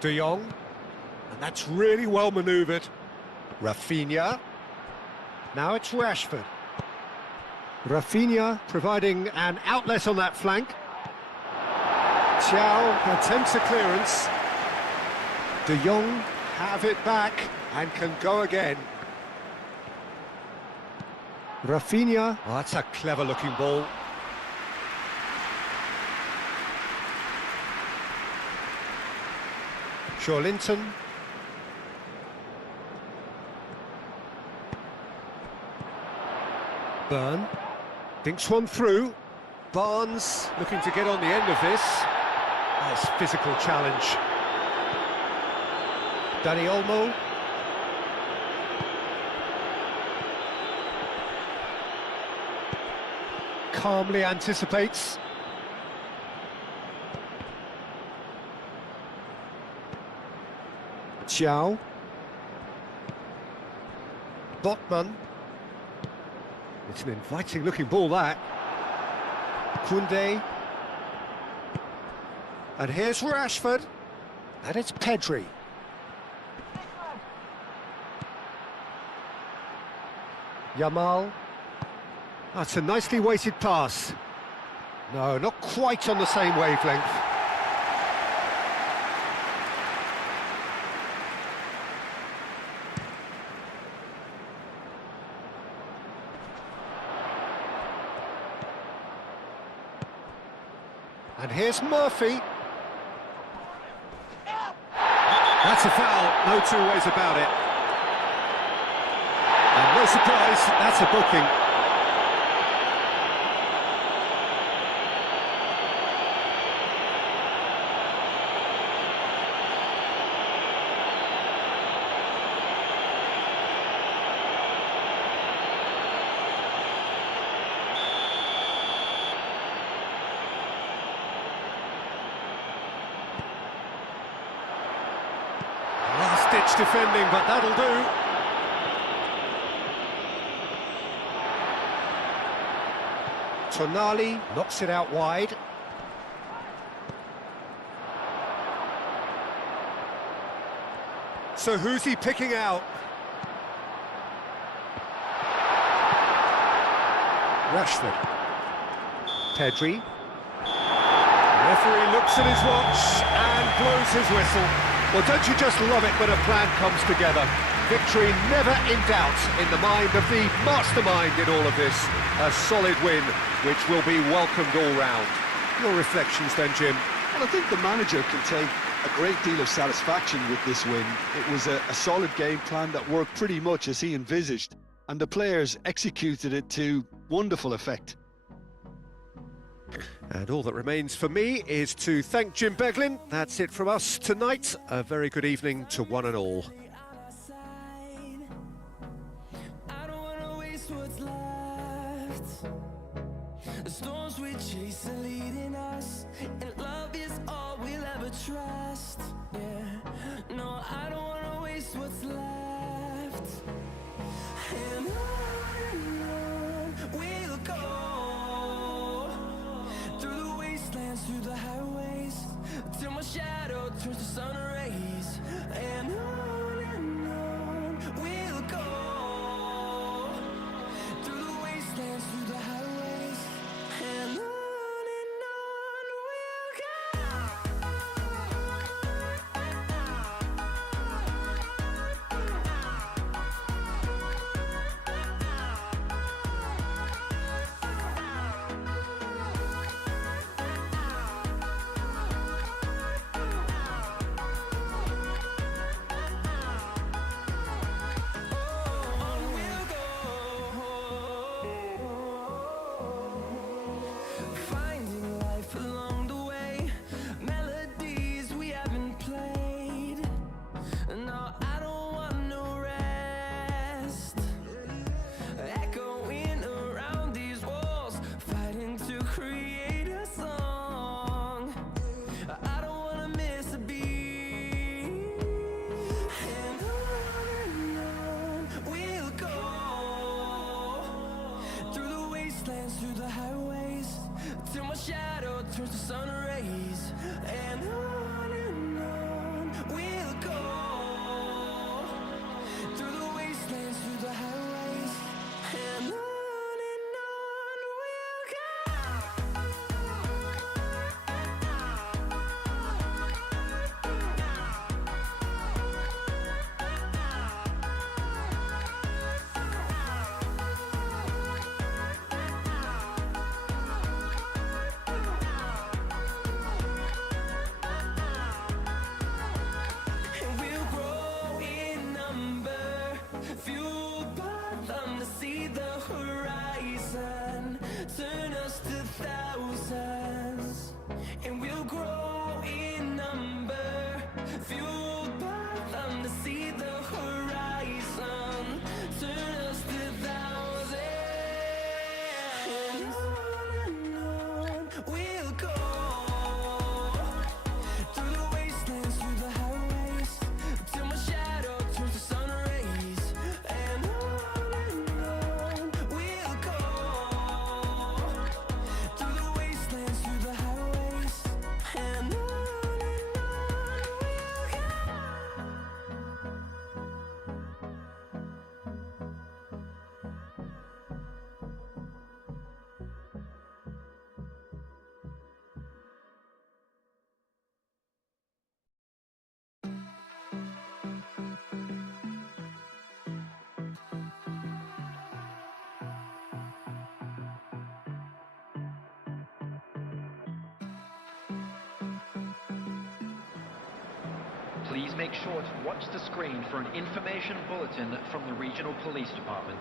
De Jong. And that's really well manoeuvred. Rafinha. Now it's Rashford. Rafinha providing an outlet on that flank. Thiaw attempts a clearance. De Jong have it back and can go again. Rafinha. Oh, that's a clever looking ball. Joelinton. Burn. Dinks one through. Barnes looking to get on the end of this. Nice physical challenge. Dani Olmo. Calmly anticipates. Thiaw. Botman. It's an inviting looking ball, that. Koundé. And here's Rashford. And it's Pedri. Yamal. That's a nicely weighted pass. No, not quite on the same wavelength. And here's Murphy. That's a foul, no two ways about it. And no surprise, that's a booking. Last-ditch defending, but that'll do. Tonali knocks it out wide. So who's he picking out? Rashford. Pedri. Referee looks at his watch and blows his whistle. Well, don't you just love it when a plan comes together? Victory never in doubt in the mind of the mastermind in all of this. A solid win, which will be welcomed all round. Your reflections then, Jim? Well, I think the manager can take a great deal of satisfaction with this win. It was a solid game plan that worked pretty much as he envisaged, and the players executed it to wonderful effect. And all that remains for me is to thank Jim Beglin. That's it from us tonight. A very good evening to one and all. The storms we chase are leading us, and love is all we'll ever trust. Yeah, no, I don't wanna waste what's left. And on we'll go, through the wastelands, through the highways, till my shadow turns to sun rays. And on we'll go, through the wastelands, through the highways. And on we'll go. turns to sun rays, and on we'll go through the wastelands, through the highways, and on we'll go. And we'll grow in number, fueled by them to see the horizon, turn us to thousands. And we'll grow in number, fueled by them to see the horizon, turn us to thousands. And on we'll go through the wastelands, through the highways, till my shadow turns to sun rays, and on we'll go through the wastelands, through the highways, and on we'll go. Please make sure to watch the screen for an information bulletin from the Regional Police Department.